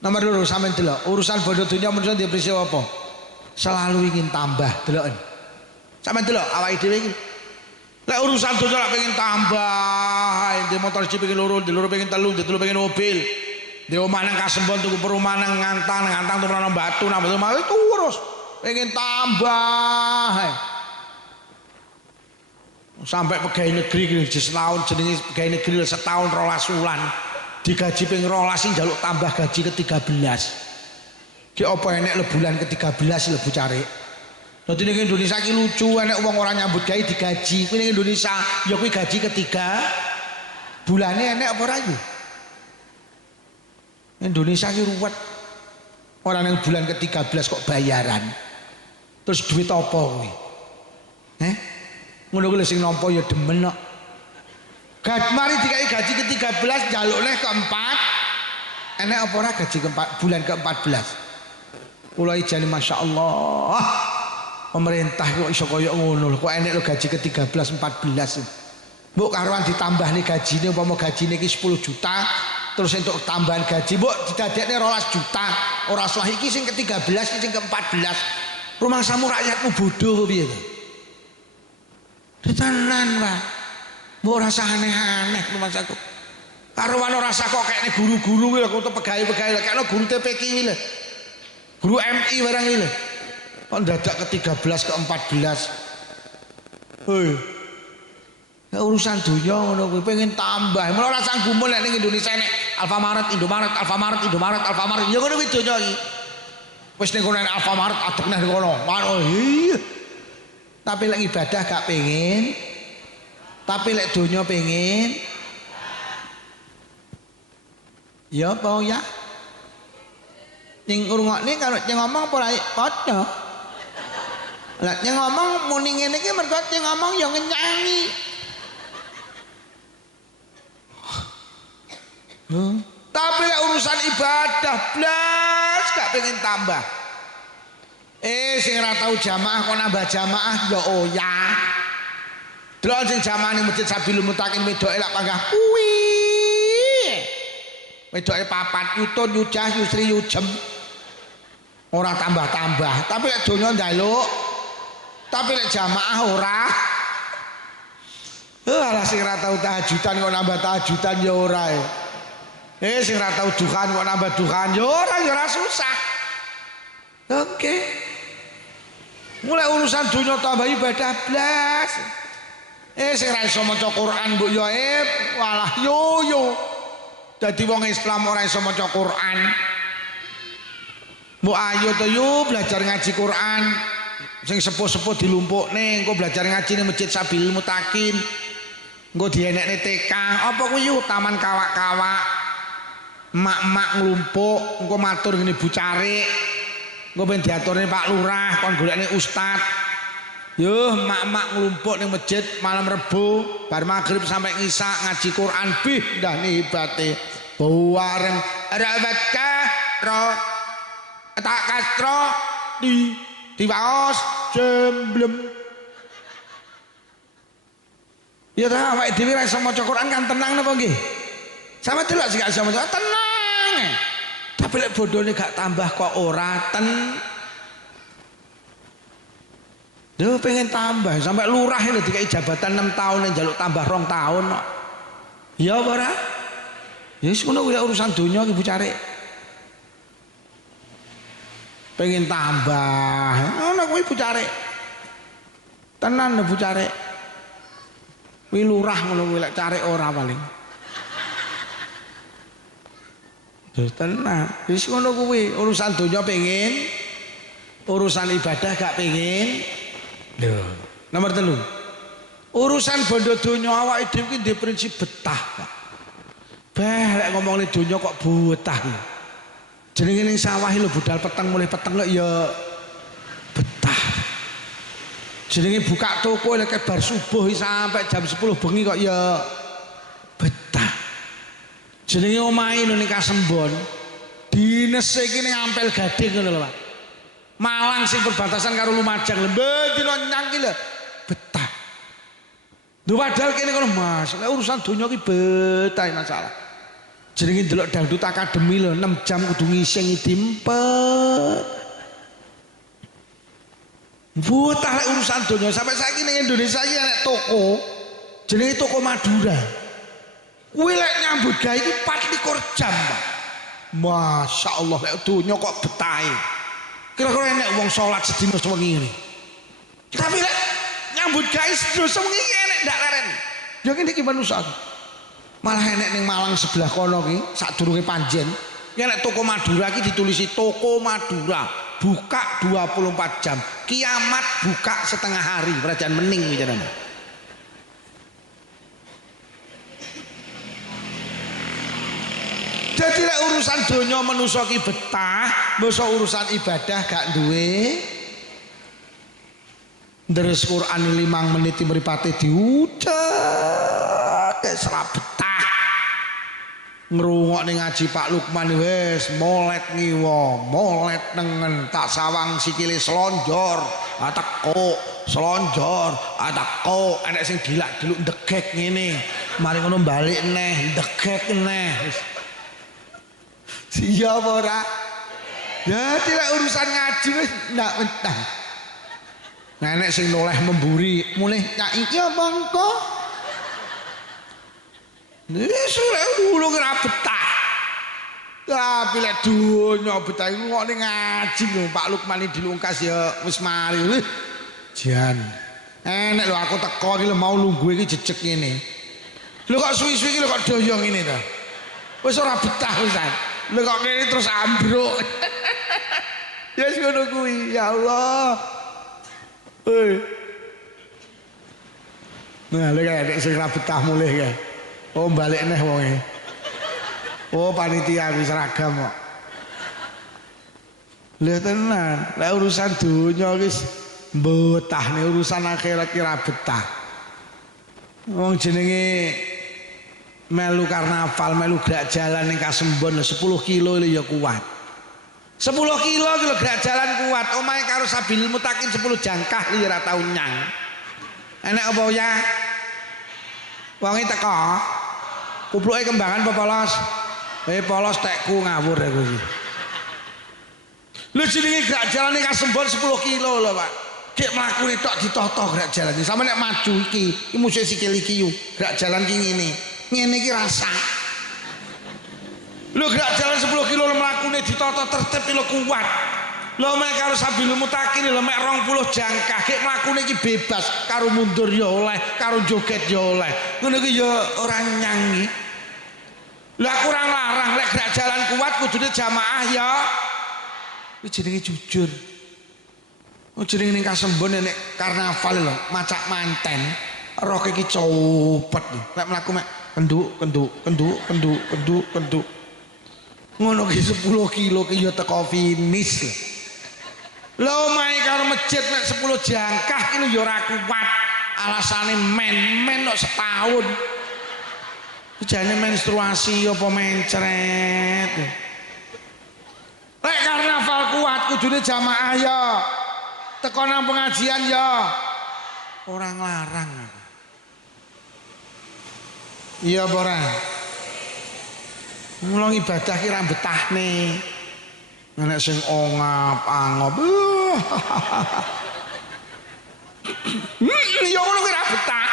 nomor 2 sampean delok urusan bodo donya menurut dia prinsip apa selalu ingin tambah deloken sampean delok awake dhewe iki lek urusan donya lek pengen tambah di motor iki pengen loro di loro pengen telu di telu pengen mobil di omah nang Kasembon tuku perumahan nang ngantang tuku nang batu nang batu itu terus pengen tambah sampai pegawai negeri setahun jenenge pegawai negeri setahun 12 wulan digaji ping 12 sing njaluk tambah gaji ke-13 ki apa enek le bulan ke-13 lebu cari dadi ning Indonesia ki lucu enek wong ora nyambut gawe digaji kuwi ning Indonesia ya kuwi gaji ketiga bulane enek apa ora yo Indonesia ki ruwet orang yang bulan ke-13 kok bayaran terus duit apa kuwi ngono kuwi sing nampa ya demen kok mari dikai gaji ke-13 njaluk neh ke-4 enek apa ora gaji ke-4 bulan ke-14 kula ijane masyaallah pemerintah kok iso kaya ngono lho kok enek lho gaji ke-13 14 mbok karuan ditambah nih gajine umpama gajine iki 10 juta terus untuk tambahan gaji mbok didadekne 12 juta ora salah iki sing ke-13 sing ke-14 rumangsamu rakyatmu bodoh piye to tenan Pak mbok ora usah aneh-aneh rumangsaku karo ora usah kok kayakne guru-guru kuwi lho pegawai-pegawai kayakno guru TPK iki lho guru MI barang iki lho kok dadak ke-13 ke-14 hoi ya urusan dunia ngono kuwi pengen tambah mulai ora sanggup nek ning Indonesia nek Alfamaret Indomaret ya ngono kuwi donya iki wis ning kono Alfamaret adek nang kono iya tapi lek ibadah gak pengen tapi lek donya pengen ya apa ya ning ngrungokne kalau ngomong ora padha lek ngomong muni ngene iki mergo ngomong ya ngenyangi tapi lek urusan ibadah blas gak pengen tambah sing ora tau jamaah kok nambah jamaah ya ya delok sing jamaah ning Masjid Sabilil Mutakin wedoke lak panggah kuwi wedoke papat yutun yujah yusri yujem ora tambah-tambah tapi lek donya njaluk tapi lek jamaah ora alah sing ora tau tahajudan kok nambah tahajudan ya ora sing ora tau duhan kok nambah duhan ya ora susah oke mulai urusan dunia tambah ibadah blas sing ra iso maca Quran mbok ya walah yo dadi wong Islam ora iso maca Quran mbok ayo to yo belajar ngaji Quran sing sepuh-sepuh dilumpukne engko belajar ngaji ning Masjid Sabilil Mutakin engko dienekne TK apa kuwi yo taman kawak-kawak mak-mak nglumpuk engko matur ngene Bu Carik engko ben diaturne Pak Lurah kon golekne ustad yo mak-mak nglumpuk ning masjid malam Rebo bar magrib sampai ngisa ngaji Quran bih ndah hebate bareng rawaka ro tak kastro di waos jemblem ya ta awake dhewe ra iso maca Quran kan tenang napa nggih sama delok sing gak iso maca tenang tapi lek bodone gak tambah kok ora Duh pengen tambah sampai lurah lho dikai jabatan 6 tahun yang jaluk tambah 2 tahun kok ya ora ya wis ngono kuwi urusan donya iki Bu Carik pengen tambah ngono kuwi Bu Carik tenan lho Bu Carik kuwi lurah ngono kuwi lek Carik ora paling tenang wis ngono kuwi urusan donya pengen Urusan ibadah gak pengen. Lho, nomor 3. Urusan bondo donya awake dhewe iki ndek prinsip betah, Pak. Beh, lek ngomongin donya kok betah. Jenenge ning sawah lho budal peteng mulai peteng kok ya betah. Jenenge buka toko lek bar subuh sampai jam 10 bengi kok ya betah. Jenenge omahe lho ning Kasembon. Dinese iki ning Ampel Gading ngono lho, Pak. Malang sing perbatasan karo Lumajang lho, dina nyang ki lho betah. Lho padahal kene kono Mas, lek urusan donya ki betah masalah. Jenenge ndelok dangdut akademi lho 6 jam kudu ngising dimpet. Betah lek urusan donya sampai saiki ning Indonesia iki nek toko jenenge toko Madura. Kuwi lek nyambut gawe iki 24 jam, Pak. Masya Allah lek donya kok betahe. Kira-kira enek wong salat sedina sewengi ngene. Tapi lek nyambut gawe sedina sewengi enek ndak leren. Ya ngene iki manusa. Malah enek ning Malang sebelah kono ki sadurunge Panjen. Ya nek toko Madura ki ditulisi toko Madura buka 24 jam. Kiamat buka setengah hari, perajaan mening bicarane. Jadi lek urusan donya manusa ki betah, masa urusan ibadah gak duwe. Deres Quran 5 menit mripate diucap serap betah. Ngrungokne ngaji Pak Lukman wis molet ngiwa, molet nengen tak sawang sikile slonjor, ateko slonjor, ateko enek sing dilak-diluk ndegek ngene. Mari ngono balik neh, ndegek neh. Siap ora? Ya tidak urusan ngaji wis ndak mentah. Nenek sing noleh memburi mulih nyak iki apa engko? Wis ora dulu kira betah. Tapi lek donya betah iku kok ning ngaji lho Pak Lukman dilungkas ya wis mari. Jan. Enek lho aku teko iki lho mau lungguh iki jejeg ngene. Lho kok suwi-suwi iki lho kok doyong ngene ta. Wis ora betah wisan. Lho kok kene terus ambruk. Ya wis ngono kuwi, ya Allah. Nah, lek nek sing ra betah mulih ya. Oh, balik neh wonge. Oh, panitia wis seragam kok. Lha tenan, lek urusan donya wis betah nih urusan akhirat kira betah. Wong jenenge melu karnaval, melu gerak jalan ning Kasembon 10 kilo ya kuat. 10 kilo gerak jalan kuat. Omahe karo Sabil Mutakin 10 jangkah ya ora tau nyang. Enek apa ya? Wonge teko. Kupluke kembangan apa polos? Polos tekku ngawur aku iki. Lho jenenge gerak jalan ning Kasembon 10 kilo lho, Pak. Dek mlakune tok ditoto gerak jalan. Sampe nek maju iki musuh sikil iki yo. Gerak jalan ki ngene. Ngene iki rasa. Lho gerak jalan 10 kilo mlakune ditoto tertib lho kuat. Lho mek karo Sabil Mutakin lho mek 20 jangkah gek mlakune iki bebas, karo mundur ya oleh, karo joget ya oleh. Ngono iki ya ora nyangi. Lah kurang larang lek gerak jalan kuat kudune jamaah ya. Iki jenenge jujur. Oh jenenge ning Kasembon nek karnaval lho, macak manten. Roke iki copet. Lek mlaku mek kenduk. Ngono ki 10 kilo ki ya teko finish. Lho omahe karo masjid nek 10 jangkah ki lho ya ora kuat. Alasane men kok setahun. Jane menstruasi apa mencret. Lek karnaval kuat kudune jamaah ya. Teko nang pengajian ya. Ora nglarang. Iya apa ora? Mulai ibadah kira betahne. Nek sing ongap angop. Ya ngono kira betah.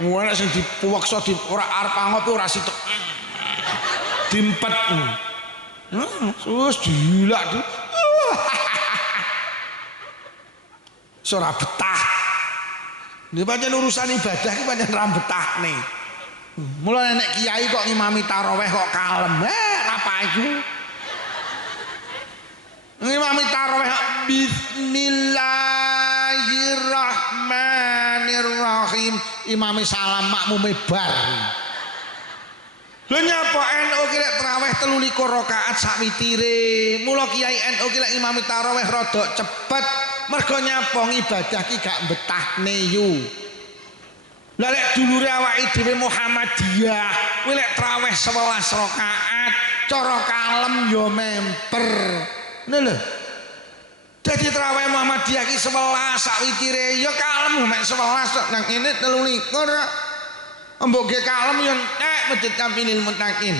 Nek sing dipuweksa di ora arep angop ora sitok. Dimpet. Terus dilak. Ora betah. Ini pancen urusan ibadah iki pancen ra betahne. Mulai nek kiai kok ngimami taraweh kok kalem. Apa iku? ngimami tarawih bismillahirrahmanirrahim imami salam makmume bar. Lho nyapa NU ki lek tarawih 23 rakaat sak witire. Mula Kiai NU ki lek imami tarawih rada cepet mergo nyapa ibadah ki gak betahne yu. Lah lek dulure awake dhewe Muhammadiyah kuwi lek tarawih 11 rakaat cara kalem ya memper. Ngono lho. Dadi tarawih Muhammadiyah ki 11 sak witire ya kalem mek 11 tok nang kene 23. Mbok ge kalem yen masjid Kamilil Muttaqin.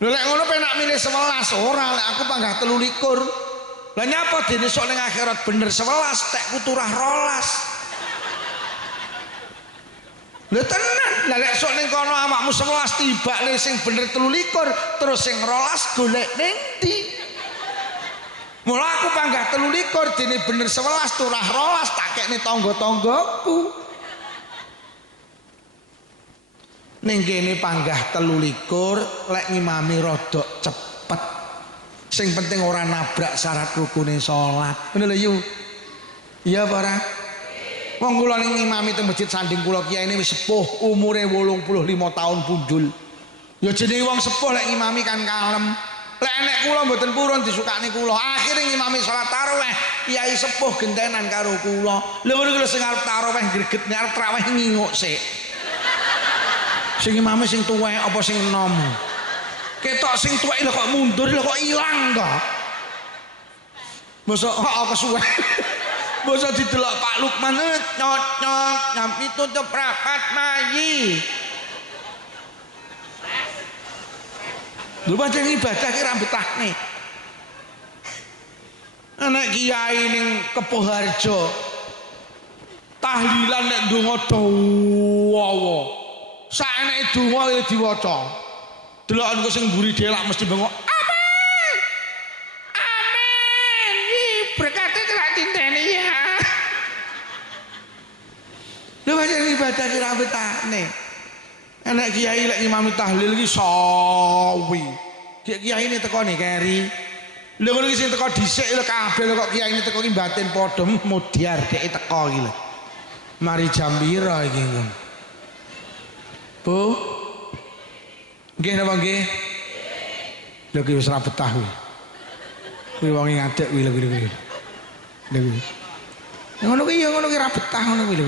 Lho lek ngono penak milih 11 ora lek aku panggah 23. Lah nyapa dene sok ning akhirat bener 11 tek kuturah 12. Lho tenan lah lek sok ning kono awakmu 11 tibane sing bener 23 terus sing 12 golek ning ndi? Mula aku panggah 23 dene bener 11 turah 12 tak kekne tangga-tanggaku. Ning kene panggah 23 lek ngimami rada cepet. Sing penting ora nabrak syarat rukune salat. Ngono lho yu. Iya apa ora? Wong kula ning ngimami teng masjid sanding kula kiyaine wis sepuh, umure 85 tahun punjul. Ya jenenge wong sepuh lek ngimami kan kalem. Lek nek kula mboten purun disukani kula. Akhire ngimami salat tarawih, kiai sepuh gentenan karo kula. Lha ngono kula sing arep tarawih greget nek arep tarawih nginguk sik. Sing imame sing tuwek apa sing enom? Ketok sing tuwek lho kok mundur lho kok ilang to. Mosok kok kesuwen. Mosok didelok Pak Lukman nyocok jam itu tuh rapat mayi. Lho pancen ibadah ki ra betahne. Anak kiai ning Kepoharjo tahlilan nek ndonga dawa. Saeneke donga iki diwaca. Delokan ku sing mburi dhewe lak mesti bengok. Amin. Amin. Iki berkate kelak tinteni ya. Lho pancen ibadah ki ra betahne. Anak kiai lek imami tahlil iki sawi. Kiai ini teko nih keri. Lho ngono iki sing teko dhisik lho kabeh lho kok kiai ini teko ki batin padha mudyar dhek teko iki lho. Mari jam pira iki ngono. Bu, nggih napa nggih? Lha ki wis ra betah kuwi. Kuwi wong ngadeg kuwi lho kuwi. Lha kuwi. Ngono ki ya ngono ki ra betah ngono kuwi lho.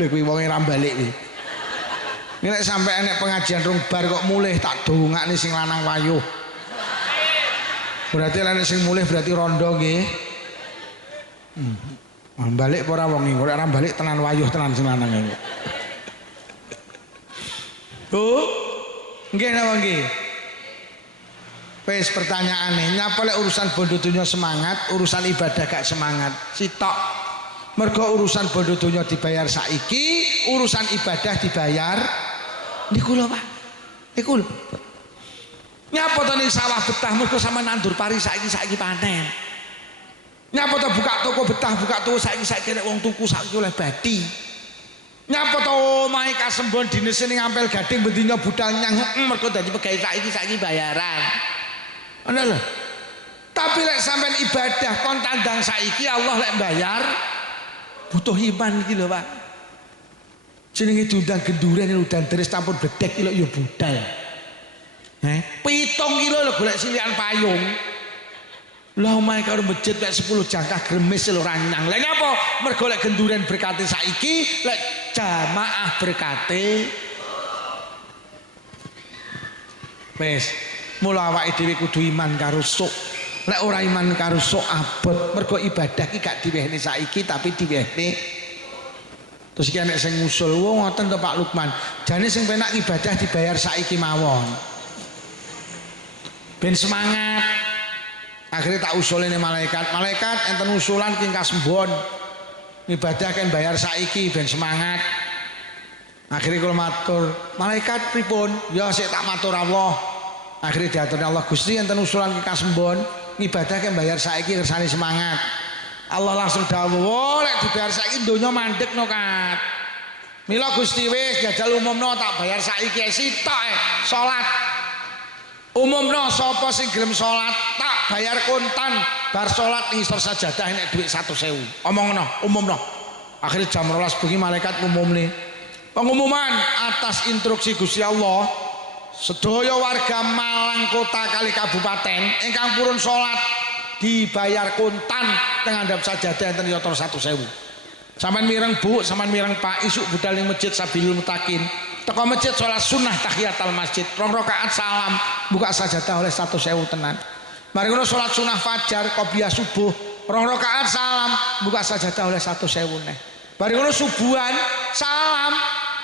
Lha kuwi wong ra balik kuwi. Nek sampe enek pengajian rong bar kok mulih tak dongakne sing lanang wayuh. Berarti enek sing mulih berarti rondo nggih. Balik apa ora wong iki? Ora balik tenan wayuh tenan sing lanang iki. Bu, nggih napa nggih? Wis pertanyaane, nyapa lek urusan bondo donya semangat, urusan ibadah gak semangat. Sitok. Mergo urusan bondo donya dibayar saiki, urusan ibadah dibayar niku lho, Pak. Niku lho. Nyapa to ning sawah betah mergo sampean nandur pari saiki panen. Nyapa to buka toko betah, buka toko saiki nek wong tuku saiki oleh bati. Nyapa to omahe kasembon dinese ning ampel gading bendina budal nyang mergo dadi pegawai saiki bayaran. Ngono lho. Tapi lek sampean ibadah kon tandang saiki Allah lek bayar butuh iman iki lho, Pak. Jenenge diundang genduren udan deres campur bedek iki lho ya budal. 7 kilo lho golek silihan payung. Lah omahe karo masjid lek 10 jangkah gremes lho ora nyang. Lah nyapa? Mergo lek genduren berkate saiki, lek jamaah berkate wis mula awake dhewe kudu iman karo sok. Lek ora iman karo sok abot. Mergo ibadah iki gak diwehne saiki tapi diwehne. Terus iki nek sing ngusul, wong ngoten to Pak Lukman. Jane sing penak ibadah dibayar saiki mawon. Ben semangat. Akhirnya tak usulin malaikat enten usulan king kasembon ibadah kan bayar saiki ben semangat. Akhirnya kalau matur malaikat pripun ya sik tak matur Allah. Akhirnya diatur Allah Gusti enten usulan king kasembon ibadah kan bayar saiki kersane semangat. Allah langsung dawuh lek dibayar saiki donya mandek no kat. Mila Gusti wis jajal umumno tak bayar saiki sitok salat. Umumno sapa sing gelem salat tak bayar kontan bar salat ngisor sajadah nek dhuwit 100.000. Omongno, umumno. Akhirnya jam 12 bengi malaikat ngumumne. Pengumuman atas instruksi Gusti Allah, sedaya warga Malang kota kali kabupaten ingkang purun salat dibayar kontan teng ngandhap sajadah enten yotor 100.000. Sampeyan mireng Bu, sampeyan mireng Pak, isuk budal ning masjid Sabilul Mutakin. Teko masjid sholat sunnah tahiyatul masjid 2 rakaat salam buka sajadah oleh 100.000 tenan. Mari ngono sholat sunnah fajar qobliyah subuh 2 rakaat salam buka sajadah oleh 100.000 neh. Mari ngono subuhan salam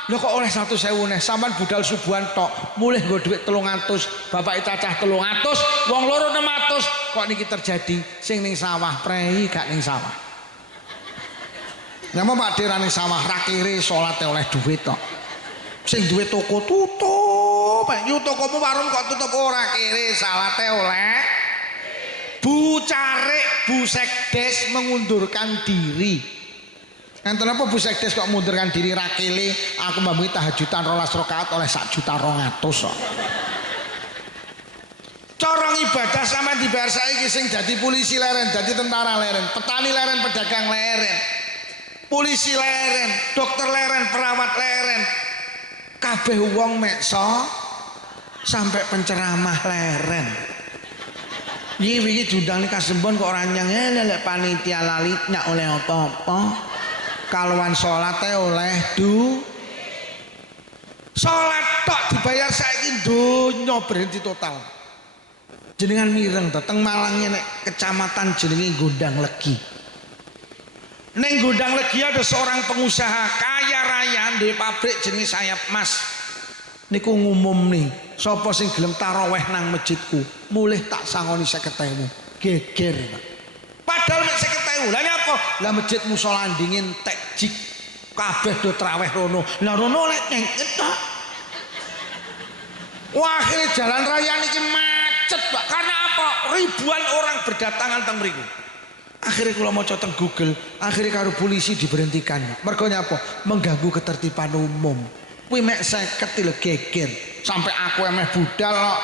lho kok oleh 100.000 neh. Sampean budal subuhan tok mulih nggo dhuwit 300, bapak cacah 300, wong loro 600. Kok niki terjadi sing ning sawah prei gak ning sawah. Napa Pak Derane sawah ra kere salate oleh dhuwit tok. Sing duwe toko tutup, yu tokomu warung kok tutup ora kere salate oleh. Bu Carik, Bu Sekdes mengundurkan diri. Enten apa Bu Sekdes kok mengundurkan diri ra kele aku mbamui tahajudan 12 rakaat oleh 1.200.000 kok. Corong ibadah sama dibayar saiki sing dadi polisi leren, dadi tentara leren, petani leren, pedagang leren, polisi leren, dokter leren, perawat leren. Kabeh wong meksa sampai penceramah leren. Iki diundang ning Kasembon kok ora nyang lek panitia lali nyak oleh apa-apa. Kaluan salat oleh salat tok dibayar saiki donya berhenti total. Jenengan mireng to teng Malang nek kecamatan jenenge Gondang Legi. Neng Gondang Legi ada seorang pengusaha kaya raya di pabrik jenis Sayap Mas. Niku ngumum nih, sapa sing gelem taraweh nang masjidku, mulih tak sangoni 50.000. Geger, Pak. Padahal mek 50.000. Lah nyapa? Lah masjid musala dingin tek jik kabeh do traweh rono. Lah rono lek nyengket tok. Wah, akhirnya jalan raya niki macet, Pak. Karena apa? Ribuan orang berdatangan teng mriku. Akhirnya kalau mau teng Google, akhirnya karo polisi diberhentikan. Mergo nyapa? Mengganggu ketertiban umum. Kuwi mek 50 lho geger. Sampai aku emeh budal kok.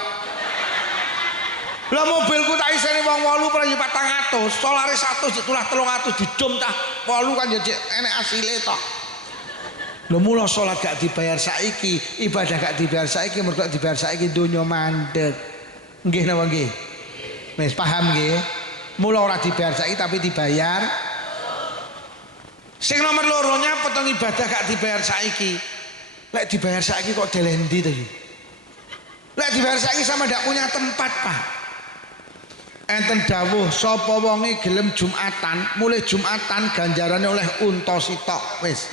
Lah mobilku tak iseni wong 8 per 400, solare 100 ditulah 300 didom tah 8 kan ya enek asile tok. Lho mula salat gak dibayar saiki, ibadah gak dibayar saiki, mergo dibayar saiki donya mandeg. Nggih napa nggih? Wis paham nggih? Mula ora dibayar saiki tapi dibayar. Sing nomor loronya potong ibadah gak dibayar saiki. Lek dibayar saiki kok delendi to iki? Lek dibayar saiki sama ndak punya tempat, Pak. Enten dawuh sapa wonge gelem Jumatan, mulih Jumatan ganjarane oleh unta sitok wis.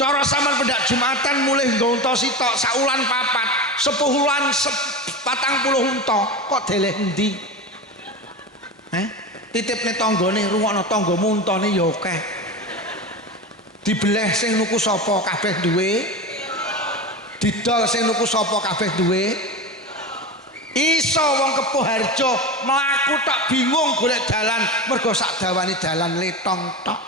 Cara sampean pendak Jumatan mulih nggo unta sitok saulan 4, 10 wulan 40 unta kok delendi? Titipne tanggane rungokno tanggamu untane ya akeh. Dibeleh sing nuku sapa kabeh duwe? Didol sing nuku sapa kabeh duwe? Iso wong Kepuh Harjo mlaku tak bingung golek dalan mergo sak dawane dalan letong tok.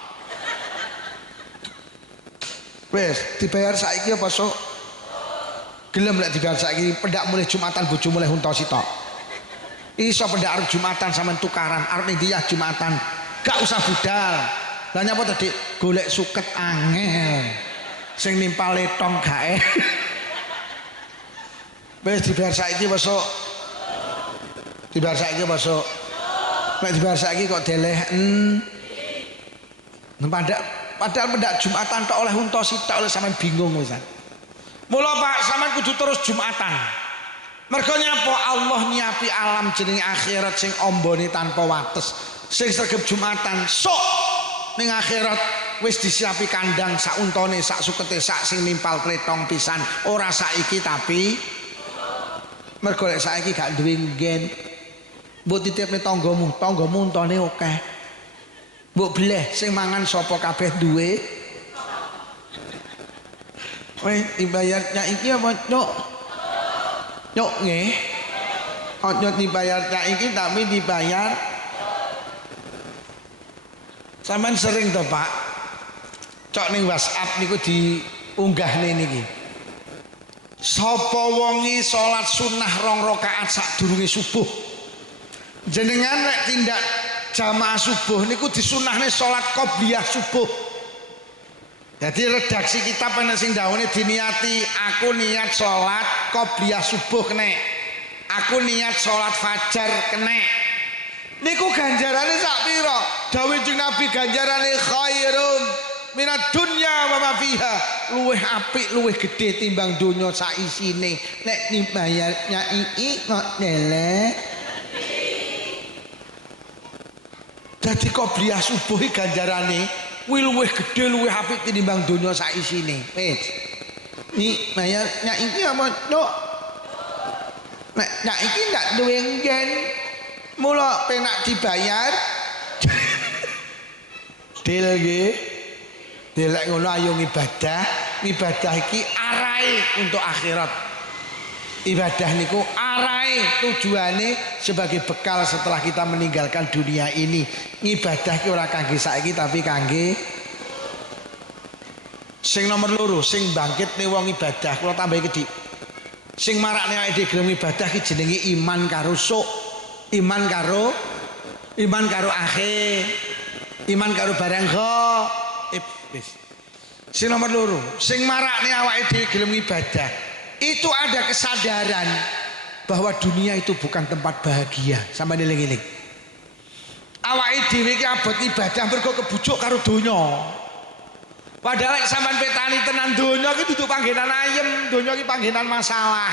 Wes dibayar saiki apa sok? Gelem lek dibayar saiki pendak mulih Jumatan bojo mulih unta sitok. Iso pendak arep Jumatan sampean tukaran arep ning Diyah Jumatan gak usah budal. Lah nyapa tadi golek suket angel sing nimpal letong gae. Wes dibayar saiki apa sok? Dibayar saiki apa sok? Nek dibayar saiki kok delehen. Padahal pendak Jumatan tok oleh unta sitok oleh sampean bingung wisan. Mula Pak sampean kudu terus Jumatan. Mergo nyapa Allah nyiapi alam jenenge akhirat sing ombone tanpa wates. Sing sregep Jumatan sok ning akhirat wis disiapi kandang sak untane sak sukete sak sing nimpal kletong pisan. Ora saiki tapi mergo lek saiki gak duwe nggen. Mbok titipne tanggamu untane akeh. Mbok bleh sing mangan sapa kabeh duwe. Weh dibayarnya iki apa nyok? Nyok nggih. Ojo dibayarnya iki tapi dibayar. Sampeyan sering to, Pak? Cok ning WhatsApp niku diunggahne niki. sapa wongi salat sunah 2 rakaat sadurunge subuh. Jenengan nek tindak jamaah subuh niku disunahne salat qobliyah subuh. Jadi redaksi kitab ana sing dawuhne diniati aku niat salat qobliyah subuh kene. Aku niat salat fajar kene. Niku ganjarane sak pira? Dawuh Kanjeng Nabi ganjarane khairun minad dunya wa ma fiha. Luwih apik, luwih gedhe timbang donya sak isine. Nek dibayarnya iki kok nelek. Dadi qobliyah subuh iki ganjarane kuwi luwih gedhe, luwih apik tinimbang donya sak isine. Wis. Ni bayarnya iki apa, Dok? Nek iki ndak duwe nggen. Mula penak dibayar. Dil nggih. Dilek ngono ayo ngibadah. Ibadah iki arahe untuk akhirat. Ibadah niku arahe tujuane sebagai bekal setelah kita meninggalkan dunia ini. Ibadah ki ora kangge saiki tapi kangge sing nomor loro, sing bangkitne wong ibadah. Kula tambahi kedhik. Sing marakne awake dhewe gelem ibadah ki jenenge iman karo sok. Iman karo akhir, iman karo barang gaib. Sing nomor loro, sing marakne awake dhewe gelem ibadah, itu ada kesadaran bahwa dunia itu bukan tempat bahagia. Sampai eling-eling. Awake dhewe iki abot ibadah mergo kebujuk karo donya. Padahal sampean petani tenan donya iki dudu panggenan ayem, donya iki panggenan masalah.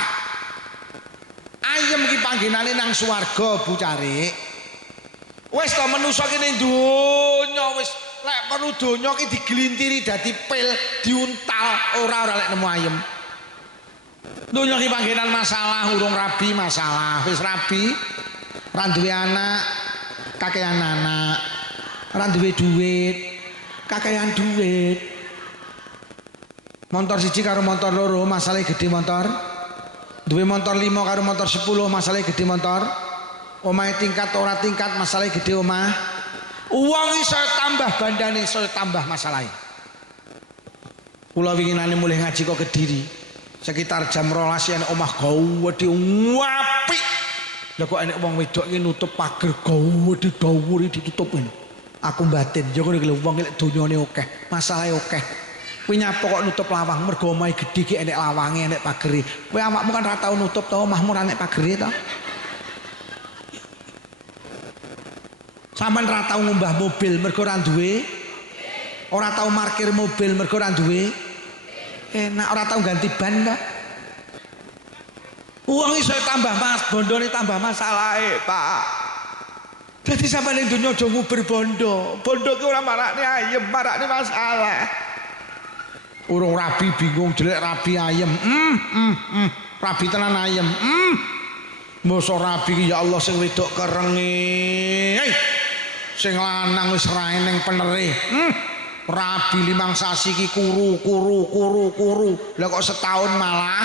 Ayem ki panggenane nang swarga Bu Carik. Wis to manusa kene donya wis lek perlu donya ki diglintiri dadi pil, diuntal ora lek nemu ayem. Donya ki panggenan masalah, urung rabi masalah, wis rabi ora duwe anak, kakean anak, ora duwe duit, kakean duit. Motor siji karo motor loro masalah gede motor. Duwe motor 5 karo motor 10 masalah gede motor. Omahe tingkat ora tingkat masalah gede omah. Uang iso tambah bandane iso tambah masalahe. Kula winginane mulih ngaji kok Kediri. Sekitar jam 12 ana omah gawedhe apik. Lah kok enek wong wedok iki nutup pager gawedhe dawuhe ditutup ngene. Aku batin, yo ngene lho wong lek donyane akeh, masalahe akeh. Kowe nyapa kok nutup lawang mergo omahe gedhe ki enek lawange, enek pagere. Kowe awakmu kan ora tau nutup to, omahmu ora enek pagere to. Sampeyan ora tau ngumbah mobil mergo ora duwe. Ora tau parkir mobil mergo ora duwe. Enak ora tau ganti ban to. Uang iso tambah mas, bondone tambah masalahe, Pak. Dadi sampeyan ning donya aja nguber bondo. Bondo ki ora marakne ayem, marakne masalah. Urung rabi bingung jelek rabi ayem. Rabi tenan ayem. Mosok rabi ki ya Allah sing wedok kerenge. Sing lanang wis ra eneng penere. Rabi 5 sasi ki kuru. Lah kok setahun malah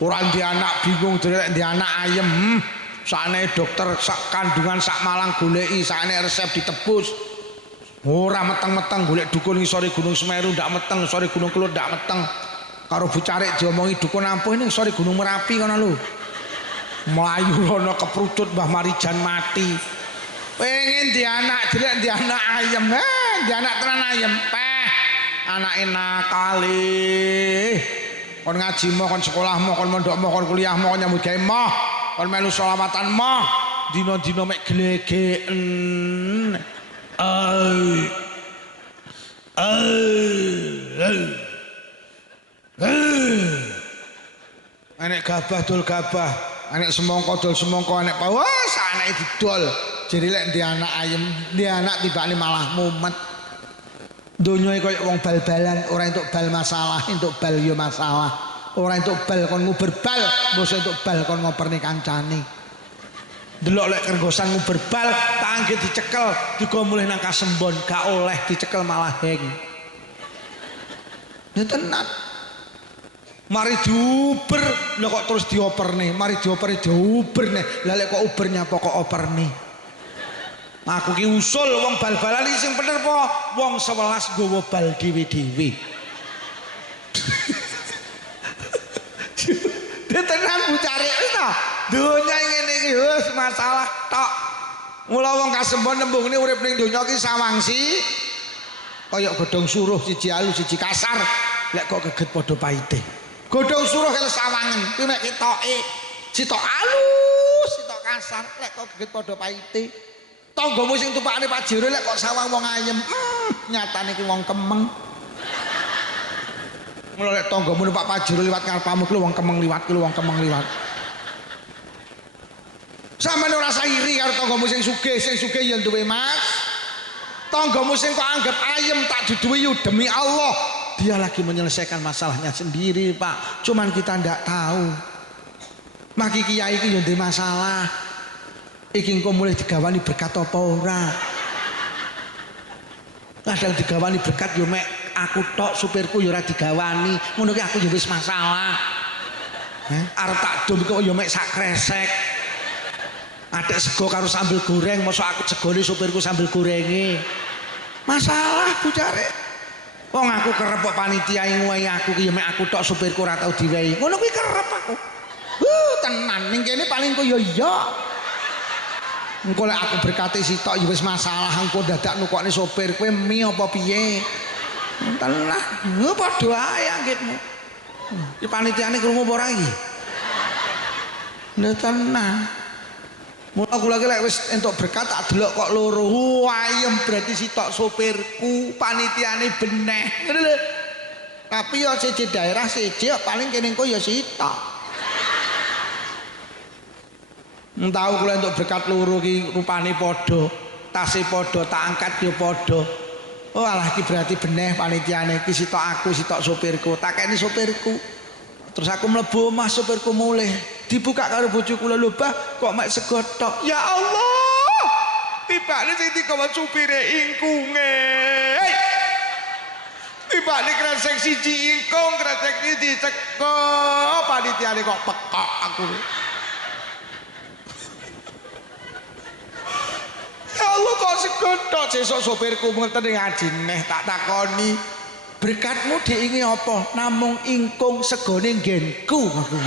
ora di anak bingung jelek di anak ayem. Sakne dokter sak kandungan sak Malang goleki, sakne resep ditebus. Ora meteng-meteng golek dukun ngisore Gunung Semeru ndak meteng, ngisore Gunung Kelud ndak meteng. Karo Bu Carik diomongi dukun ampuh ning ngisore Gunung Merapi kono lho. Melayu rono keprutut Mbah Marijan mati. Pengen di anak jelek di anak ayem. Di anak tenan ayem. Anake nakale. Kon ngaji mo, kon sekolah mo, kon mondok mo, kon kuliah mo, kon nyambut gawe mo, kon melu selawatan mo. Dina-dina mek glegeken. Anek gabah dol gabah, anek semongko dol semongko, anek pawas anek didol. Jadi lek di anak ayem, di anak tibane malah mumet. Donya iki koyo wong bal-balan, ora entuk bal masalah, entuk bal yo masalah. Ora entuk bal kon nguber bal, mosok entuk bal kon ngoperni kancane. Delok lek kergosan nguber bal, tangke dicekel, digo mulih nang kasembon, gak oleh dicekel malah heng. Ya tenan. Mari diuber, lho kok terus dioperne, mari dioperne diuberne. Lah lek kok ubernya apa kok operne? Aku ki usul wong bal-balan iki sing bener apa? Wong 11 nggawa bal dhewe-dhewe. Dia tenang Bu cari itu dunia ngene iki wis masalah tok. Mula wong kasembon nembung ini urip ning donya iki sawangsi kaya godhong suruh siji alus siji kasar lek kok geget padha paite. Godhong suruh kaya sawangen kuwi mek ketoke sitok alus sitok kasar lek kok geget padha paite. Tanggamu sing tumpakane Pak Jero lek kok sawang wong ayem nyatane ki wong kemeng. Mula lek tanggamu numpak Pak Jero liwat ngarepamu ki wong kemeng liwat ki wong kemeng liwat. Sampeyan ora usah iri karo tanggamu sing sugih ya duwe Mas. Tanggamu sing kok anggap ayem tak diduwi demi Allah. Dia lagi menyelesaikan masalahnya sendiri, Pak. Cuman kita ndak tahu. Maki kiai iki yo ndek masalah. Iki engko mulai digawani berkat apa ora? Kadang digawani berkat yo mek aku tok supirku yo ora digawani. Ngono ki aku yo wis masalah. Arep tak dom kok yo mek sak kresek. Adek sego karo sambel goreng, mosok aku segone supirku sambel gorenge. Masalah Bu Cari. Wong aku kerep kok panitia ngowahi aku ki ya mek aku tok supirku ora tau diwehi. Ngono kuwi kerep aku. Tenan ning kene paling kok ya iya. Engko lek aku berkati sitok ya wis masalah engko dadak nukokne supir kowe mi apa piye. Tenan. Padha ae anggitmu. Iki panitiane krungu apa ora iki? Lha tenan. Mula kula iki lek wis entuk berkat tak delok kok loro. Ayem berarti sitok sopirku, panitiane beneh. Ngono lho. Tapi ya siji daerah siji paling kene engko ya sitok. Entau kula entuk berkat loro ki rupane padha, tase padha, tak angkat ya padha. Oh alah iki berarti beneh panitiane iki sitok aku, sitok sopirku. Tak kene sopirku. Terus aku mlebu omah sopirku mulih. Dibuka karo bojo kula lho Bah kok mek sego tok. Ya Allah. Tibane sing digawa supire ingkunge. Tibane kresek siji ingkung, kresek iki diceko. Panitiane kok pekok aku. Ya Allah kok sego tok sesuk supirku ngeten ngaji neh tak takoni. Berkatmu diingi apa? Namung ingkung segone nggenku aku.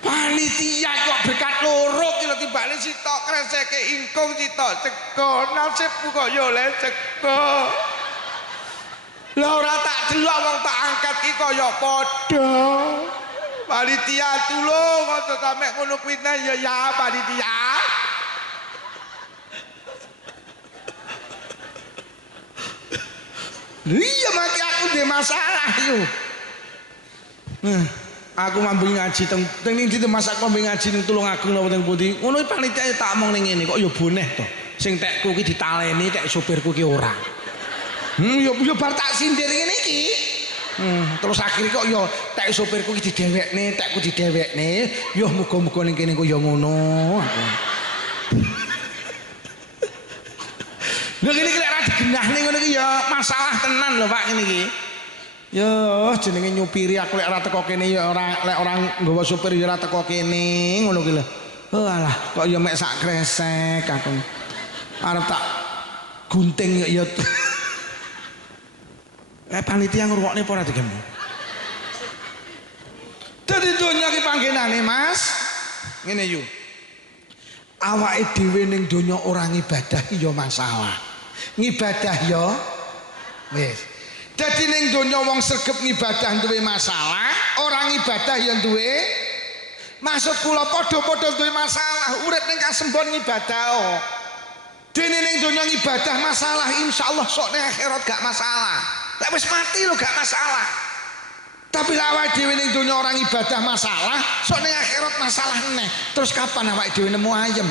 Panitia kok berkat loro ki lho tibane sitok kreseke ingkung sitok sego. Nasibku kok ya oleh sego. Lah ora tak delok wong tak angkat ki kaya padha. Panitia tulung aja sampe ngono kuwi ya panitia. Iya mati aku dhe masalah yo. Aku ngambil ngaji teng ndi masak ngambil ngaji ning Tulungagung napa teng pundi. Ngono panitia tak omong ning ngene kok ya boneh to. Sing tekku ki ditaleni tek supirku ki ora. Ya bar tak sindir ngene iki. Terus akhirnya kok ya tek supirku ki didewekne, tekku didewekne. Yo muga-muga ning kene kok ya ngono. Lho kene lek ra digenahne ngono iki ya masalah tenan lho Pak ngene iki. Ya jenenge nyupiri aku lek ora teko kene ya ora lek orang nggawa supir ya ora teko kene ngono ki lho. Oh alah kok ya mek sak kresek aku. Arep tak gunting ya. Panitia ngrungokne apa ora digemu. Dadi donya ki panggenane Mas. Ngene yo. Awake dhewe ning donya ora ngibadah ki ya masalah. Ngibadah ya wis. Dadi ning donya wong sregep ngibadah duwe masalah, orang ibadah ya duwe. Maksud kula padha-padha duwe masalah, urip ning kasembon ngibadah. Dene ning donya ngibadah masalah, insyaallah sok ning akhirat gak masalah. Lek wis mati lho gak masalah. Tapi lek awake dhewe ning donya orang ibadah masalah, sok ning akhirat masalah neh. Terus kapan awake dhewe nemu ayem?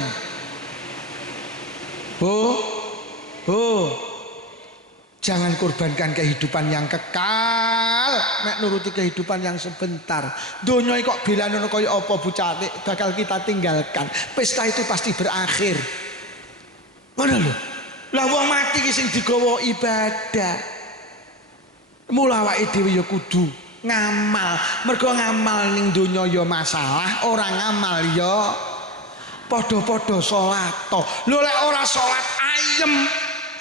Jangan korbankan kehidupan yang kekal nek nuruti kehidupan yang sebentar. Donya kok belanono kaya apa Bu Catik bakal kita tinggalkan. Pesta itu pasti berakhir. Ngono lho. Lah wong mati ki sing digawa ibadah. Mula awake dhewe ya kudu ngamal. Mergo ngamal ning donya ya masalah, ora ngamal ya padha-padha salat to. Lho lek ora salat ayem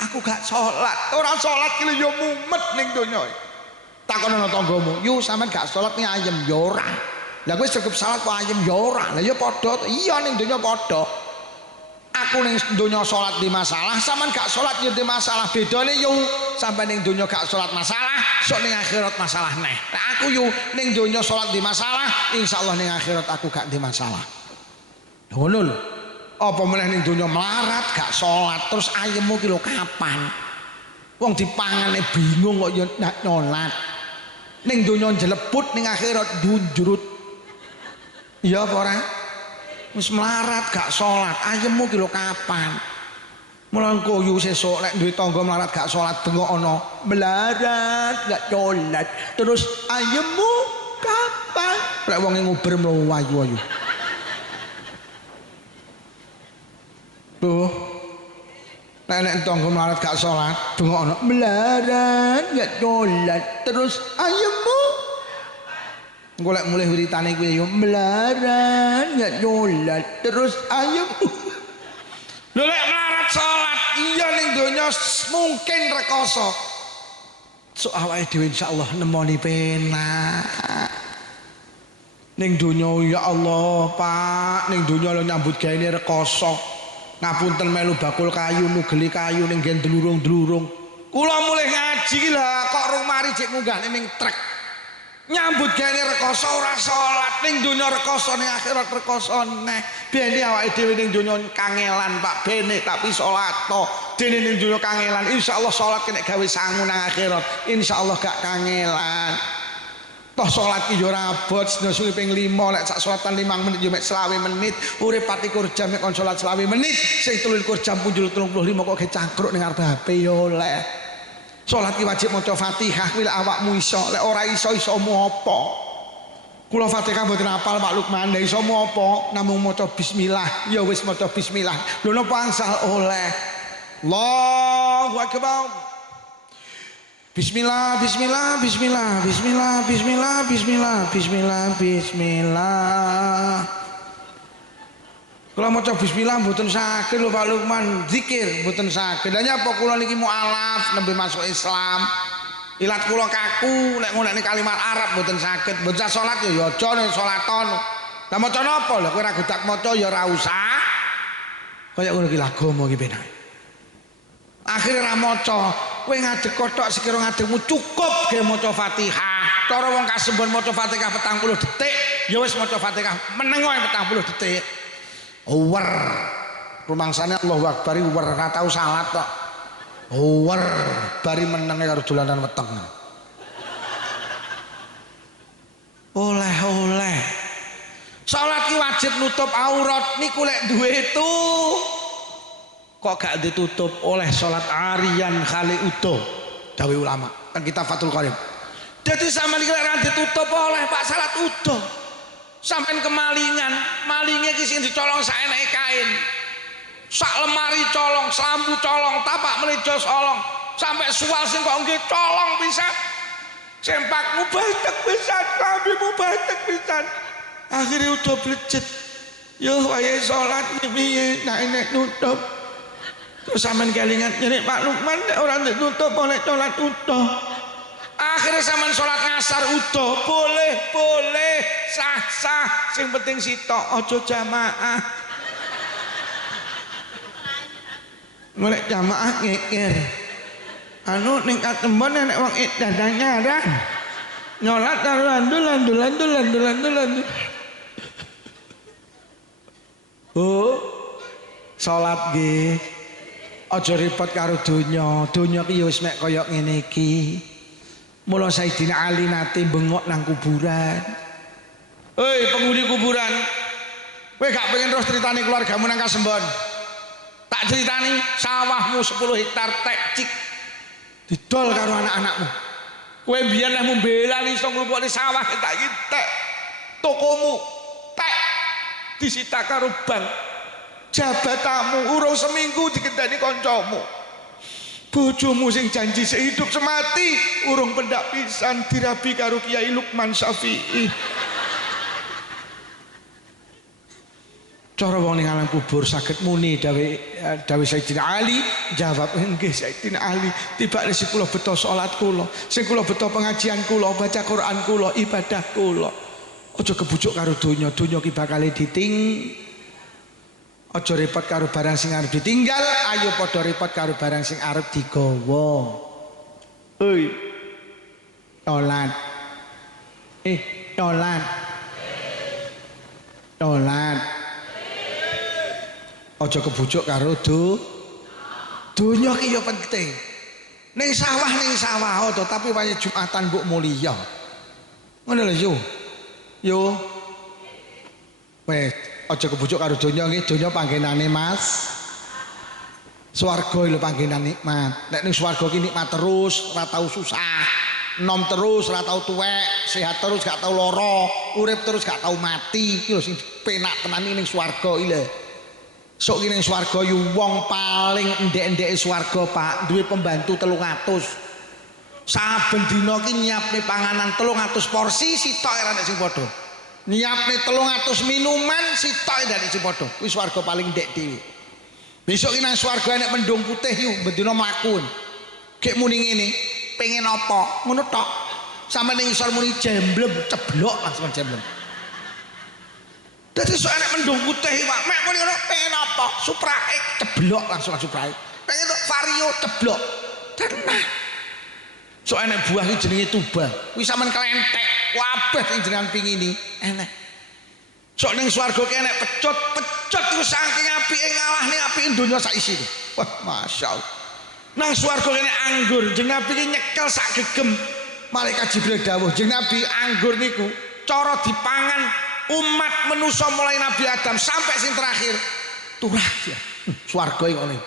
aku gak salat. Ora salat ki lho ya mumet ning donya. Takonono tanggamu, "Yu sampean gak salat ning ayem ya ora." Lah kowe sregep salat kok ayem ya ora. Lah ya padha, iya ning donya padha. Aku ning donya salat di masalah, sampean gak salat ya di masalah. Bedane yo sampean ning donya gak salat masalah, sok ning akhirat masalah neh. Nah aku yo ning donya salat di masalah, insyaallah ning akhirat aku gak di masalah. Ngono lho. Apa meneh ning donya melarat gak salat terus ayemmu ki lho kapan? Wong dipangane bingung kok ya nyolat. Ning donya jelebut ning akhirat dunjurut. Iya apa ora? Wis melarat gak salat, ayemmu ki lho kapan? Mulan koyo sesuk lek duwe tangga melarat gak salat bengokno, melarat gak salat. Terus ayemmu kapan? Lek wong nguber mlayu ayu-ayu. Tuh. Nek tangga melarat gak salat, bengokno, melarat gak salat. Terus ayemmu golek mulih wiritane kuwi yo melarat gak salat. Terus ayemmu lho lek melarat salat iya ning donya mungkin rekoso. Sok awake dhewe insyaallah nemoni penak. Ning donya ya Allah, Pak, ning donya lho nyambut gaene rekoso. Ngapunten melu bakul kayu nugeli kayu ning nggen dlurung-dlurung. Kula mulih ngaji lah kok rumari cek munggah ning trek. Nyambut gawe rekoso ora salat ning donya rekoso ning akhirat rekoso neh. Bene awake dhewe ning donya kangelan Pak bene tapi salat to. Dene ning donya kangelan insyaallah salat nek gawe sangu nang akhirat insyaallah gak kangelan. Toh salat ki yo ora abot sedina suwi ping 5 lek sak salatan 5 menit yo mek 20 menit urip 24 jam mek kon salat 20 menit sing 23 jam punjul 35 kok ge cangkruk ning arep HP yo oleh. Salat ki wajib maca Fatihah kuwi lek awakmu iso, lek ora iso isomu apa? Kula Fatihah mboten hafal Pak Lukman, lek isomu apa? Namung maca bismillah. Ya wis maca bismillah. Lho napa angsal oleh. Allahu Akbar. Bismillah, bismillah, bismillah, bismillah, bismillah, bismillah, bismillah, bismillah. Kalau maca bismillah mboten saged lho Pak Lukman, zikir mboten saged. Lah nyapa kula niki mualaf nembe masuk Islam. Ilat kula kaku nek ngunekne kalimat Arab mboten saged. Mboten salat ya aja nek salaton. Lah maca napa lho kowe ora godak maca ya ora usah. Kaya ngono ki agama ki penak. Akhire ra maca, kowe ngadeg kothok sekira ngadegmu cukup ge maca Fatihah. Cara wong kasembon maca Fatihah 40 detik, ya wis maca Fatihah meneng wae 40 detik. Uwer. Rumangsane Allahu Akbar uwer ora tau salat kok. Uwer bari menenge karo dolanan weteng. Oleh-oleh. Salat ki wajib nutup aurat niku lek duwe itu. Kok gak ditutup oleh salat arian khali utuh dawe ulama kan kita Fathul Qarib. Jadi sampean iki ora ditutup oleh Pak salat utuh sampean kemalingan malingnya ki sing dicolong saeneke kain sak lemari colong selambu colong tapak melejo colong sampai sual sing kok nggih colong pisan sempakmu batek pisan lambimu batek pisan akhirnya udah blecet yo wayahe salat piye nek nutup. Terus sampean kelingan nyari Pak Lukman orang ditutup oleh sholat utuh. Akhirnya sampean sholat ngasar utuh boleh sah sing penting sitok ojo jamaah. Mulai jamaah ngekir. Anu ning katembon nek wong dadanya dah nyolat landul. Oh sholat nggih. Aja repot karo donya ki wis mek kaya ngene iki. Mula Sayyidina Ali nate bengok nang kuburan. Hei penghuni kuburan, kowe gak pengen terus critani keluargamu nang Kasembon? Tak critani sawahmu 10 hektar tek cik didol karo anak-anakmu. Kowe mbiyen lek mbelani iso nglumpukne sawah tak iki tek. Tokomu tek disita karo bank. Jabatamu urung seminggu digendani koncomu. Bojomu sing janji sehidup semati urung pendak pisan dirabi karo Kiai Lukman Syafi'i. cara wong ning alam kubur saged muni dawe Sayyidina Ali jawab nggih Sayyidina Ali tibane sing kula beto salat kula sing kula beto pengajian kula baca Quran kula ibadah kula aja kebujuk karo donya ki bakal aja repot karo barang sing arep ditinggal ayo padha repot karo barang sing arep digawa oi tolat tolat aja kebujuk karo donya ki ya penting ning sawah to tapi wae Jumatan mbok mulya ngono lho yo wes aja kebujuk karo donya nggih donya panggenane Mas swarga lho panggenan nikmat nek ning swarga ki nikmat terus ora tau susah nom terus ora tau tuwek sehat terus gak tau lara urip terus gak tau mati iki lho sing penak tenan ning swarga iki lho sok ki ning swarga yu wong paling endek-endeke swarga Pak duwe pembantu 300 saben dina ki nyiapne panganan 300 porsi sitok ora nek sing padha nyiapne 300 minuman sitok ora nek sing padha kuwi swarga paling ndek dhewe besok ki nang swarga nek mendung putih yu bendina mlaku gek muni ngene pengen apa ngono tok sampe ning isor muni jemblem ceblok langsung jemblem dadi sok enek mendung putih Pak mek muni ngono pengen apa supraik ceblok langsung supraik pengen tok vario ceblok tenang sok enek buah iki jenenge tuba kuwi sampean kelentek kabeh sing jenengan pingini enek sok ning swarga ki enek pecut iku saking apike ngalahne apike donya sak isine wah masyaallah nang swarga kene anggur jeneng Nabi ki nyekel sak gegem malaikat Jibril dawuh jeneng Nabi anggur niku cara dipangan umat manusa mulai Nabi Adam sampai sing terakhir turah ya swarga iki ngene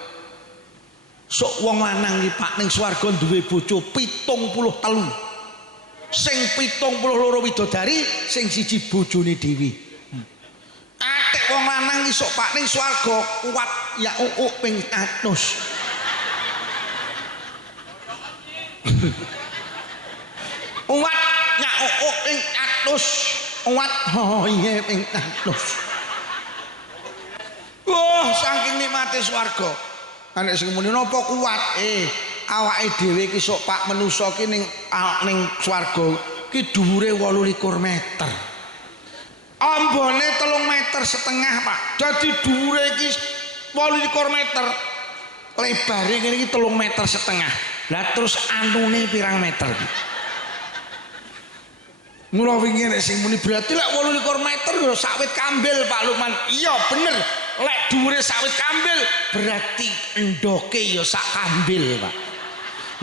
sok wong lanang iki Pak ning swarga duwe bojo 73 sing 72 widodari sing siji bojone dhewe atik wong lanang iki sok Pak ning swarga kuat ya ping 100 umat nyak ping 100 umat oh iya ping 100 wah saking nikmate swarga anek sing muni napa kuat awake dhewe ki sok Pak manusa ki ning swarga ki dhuwure 28 meter ambone 3,5 meter Pak dadi dhuwure ki 28 meter lebare ngene iki 3,5 meter lah terus anune pirang meter mula wingi nek sing muni berarti lek 28 meter yo sawit kambil Pak Lukman iya bener lek dhuwure sawit kambil berarti endoke yo sak kambil Pak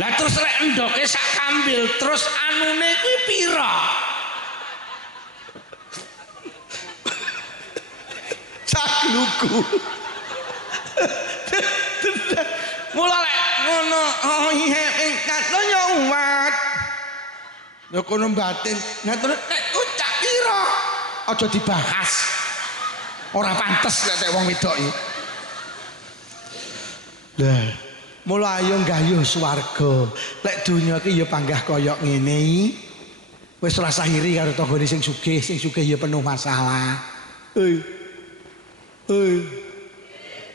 lah terus lek endoke sak kambil terus anune kuwi pira sak lugu mula lek ngono oh iya ingkat lo nyuwat ya kono batin nah terus nek ucap pira aja dibahas ora pantes nek wong wedok iki lah mula ayo nggayuh swarga lek donya ki ya panggah kaya ngene wis ora sahiri karo tanggane sing sugih ya penuh masalah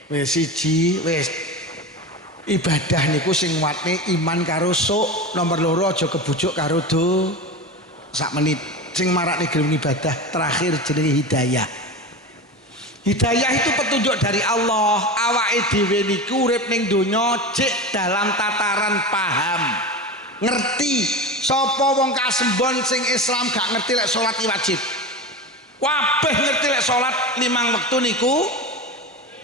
wis siji wis ibadah niku sing watne iman karo sok nomor loro aja kebujuk karo sak menit sing marakne gelem ibadah terakhir jenenge hidayah itu petunjuk dari Allah awake dhewe niku urip ning donya jek dalam tataran paham ngerti sapa wong kasembon sing Islam gak ngerti lek salat wajib kabeh ngerti lek salat 5 wektu niku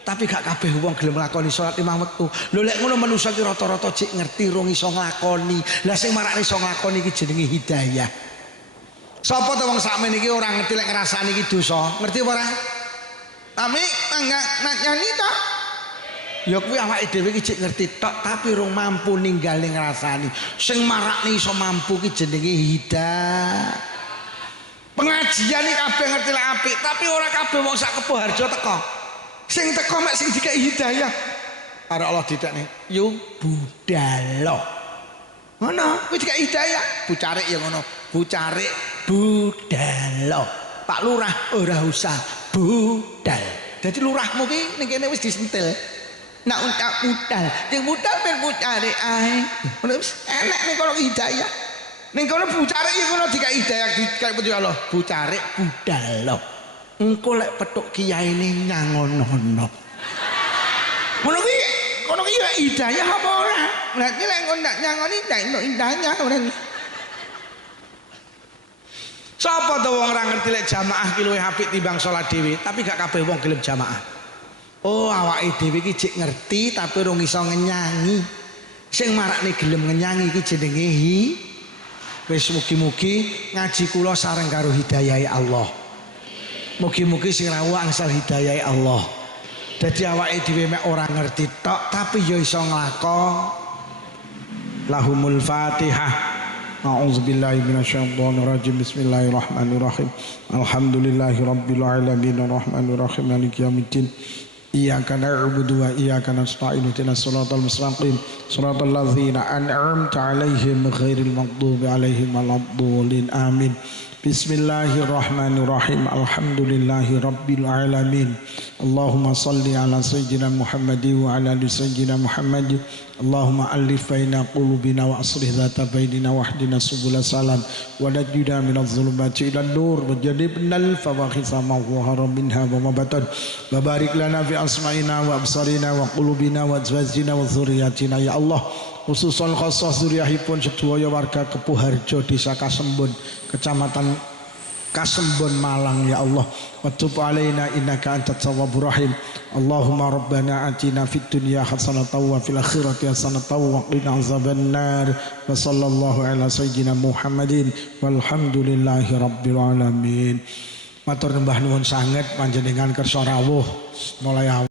tapi gak kabeh wong gelem nglakoni salat 5 wektu. Lho lek ngono manusa ki rata-rata cik ngerti rong iso nglakoni. Lah sing marakne iso nglakoni iki jenenge hidayah. Sapa to wong sakmene iki ora ngerti lek ngrasani iki dosa? Ngerti apa ora? Tapi enggak nyanyi to. Ya kuwi awake dhewe iki cik ngerti tok tapi rong mampu ninggal ning ngrasani. Sing marakne iso mampu ki jenenge hidayah. Pengajian iki kabeh ngerti lek apik, tapi ora kabeh wong sak Kebo Harjo teko. Sing teko mek sing dikai hidayah karo Allah didakne yo budalo ngono kuwi dikai hidayah bucarik ya ngono bucarik budalo Pak Lurah ora usah budal Dadi lurahmu ki ning kene wis disentil. Nak untak budal, sing budal ben bucare ae. Ngono wis enak ning kono hidayah. Ning kono bucare iki kono dikai hidayah dikai Gusti Allah. Bucare budal lho. Engko lek petuk kiyaine nyangonono. Ngono ki ya hidayah apa ora? Lah iki lek ndak nyangoni ndak hidayah ora. Sapa to wong ora ngerti lek jamaah ki luwih apik timbang salat dhewe, tapi gak kabeh wong gelem jamaah. Oh, awake dhewe iki jek ngerti tapi ora iso ngenyangi. Sing marakne gelem ngenyangi iki jenenge wis mugi-mugi ngaji kula sareng karo hidayahe Allah. Mugi-mugi sing rawuh angsal hidayahe Allah. Dadi awake dhewe mek ora ngerti tok tapi ya iso nglakon. Lahumul Fatihah. A'udzubillahi minasyaitonirrajim. Bismillahirrahmanirrahim. Alhamdulillahirabbil alamin arrahmanirrahim maliki yaumiddin. Iyyaka na'budu wa iyyaka nasta'in ihdinas siratal mustaqim siratal ladzina an'amta 'alaihim ghairil maghdubi 'alaihim waladdallin. Amin. Bismillahirrahmanirrahim. Alhamdulillahi rabbil alamin. Allahumma salli ala sayyidina Muhammadin wa ala ali sayyidina Muhammadin. Allahumma alif baina qulubina wa aslih dhata bainina wahdina subula salam wa najjina minadh dhulumati ila nur wa jannibnal fawahisha ma zahara minha wa ma batan wa barik lana fi asma'ina wa absarina wa qulubina wa azwajina wa dzurriyyatina ya Allah. Khususon khosoh zuriyahipun sedaya warga Kepuharjo Desa Kasembon Kecamatan Kasembon Malang ya Allah. Wa tub alaina innaka antat tawwabur rahim. Allahumma rabbana atina fid dunya hasanatan wa fil akhirati hasanatan wa qina azabannar. Wa sallallahu ala sayyidina Muhammadin walhamdulillahi rabbil alamin. Matur nembah nuwun sanget panjenengan kersa rawuh mulai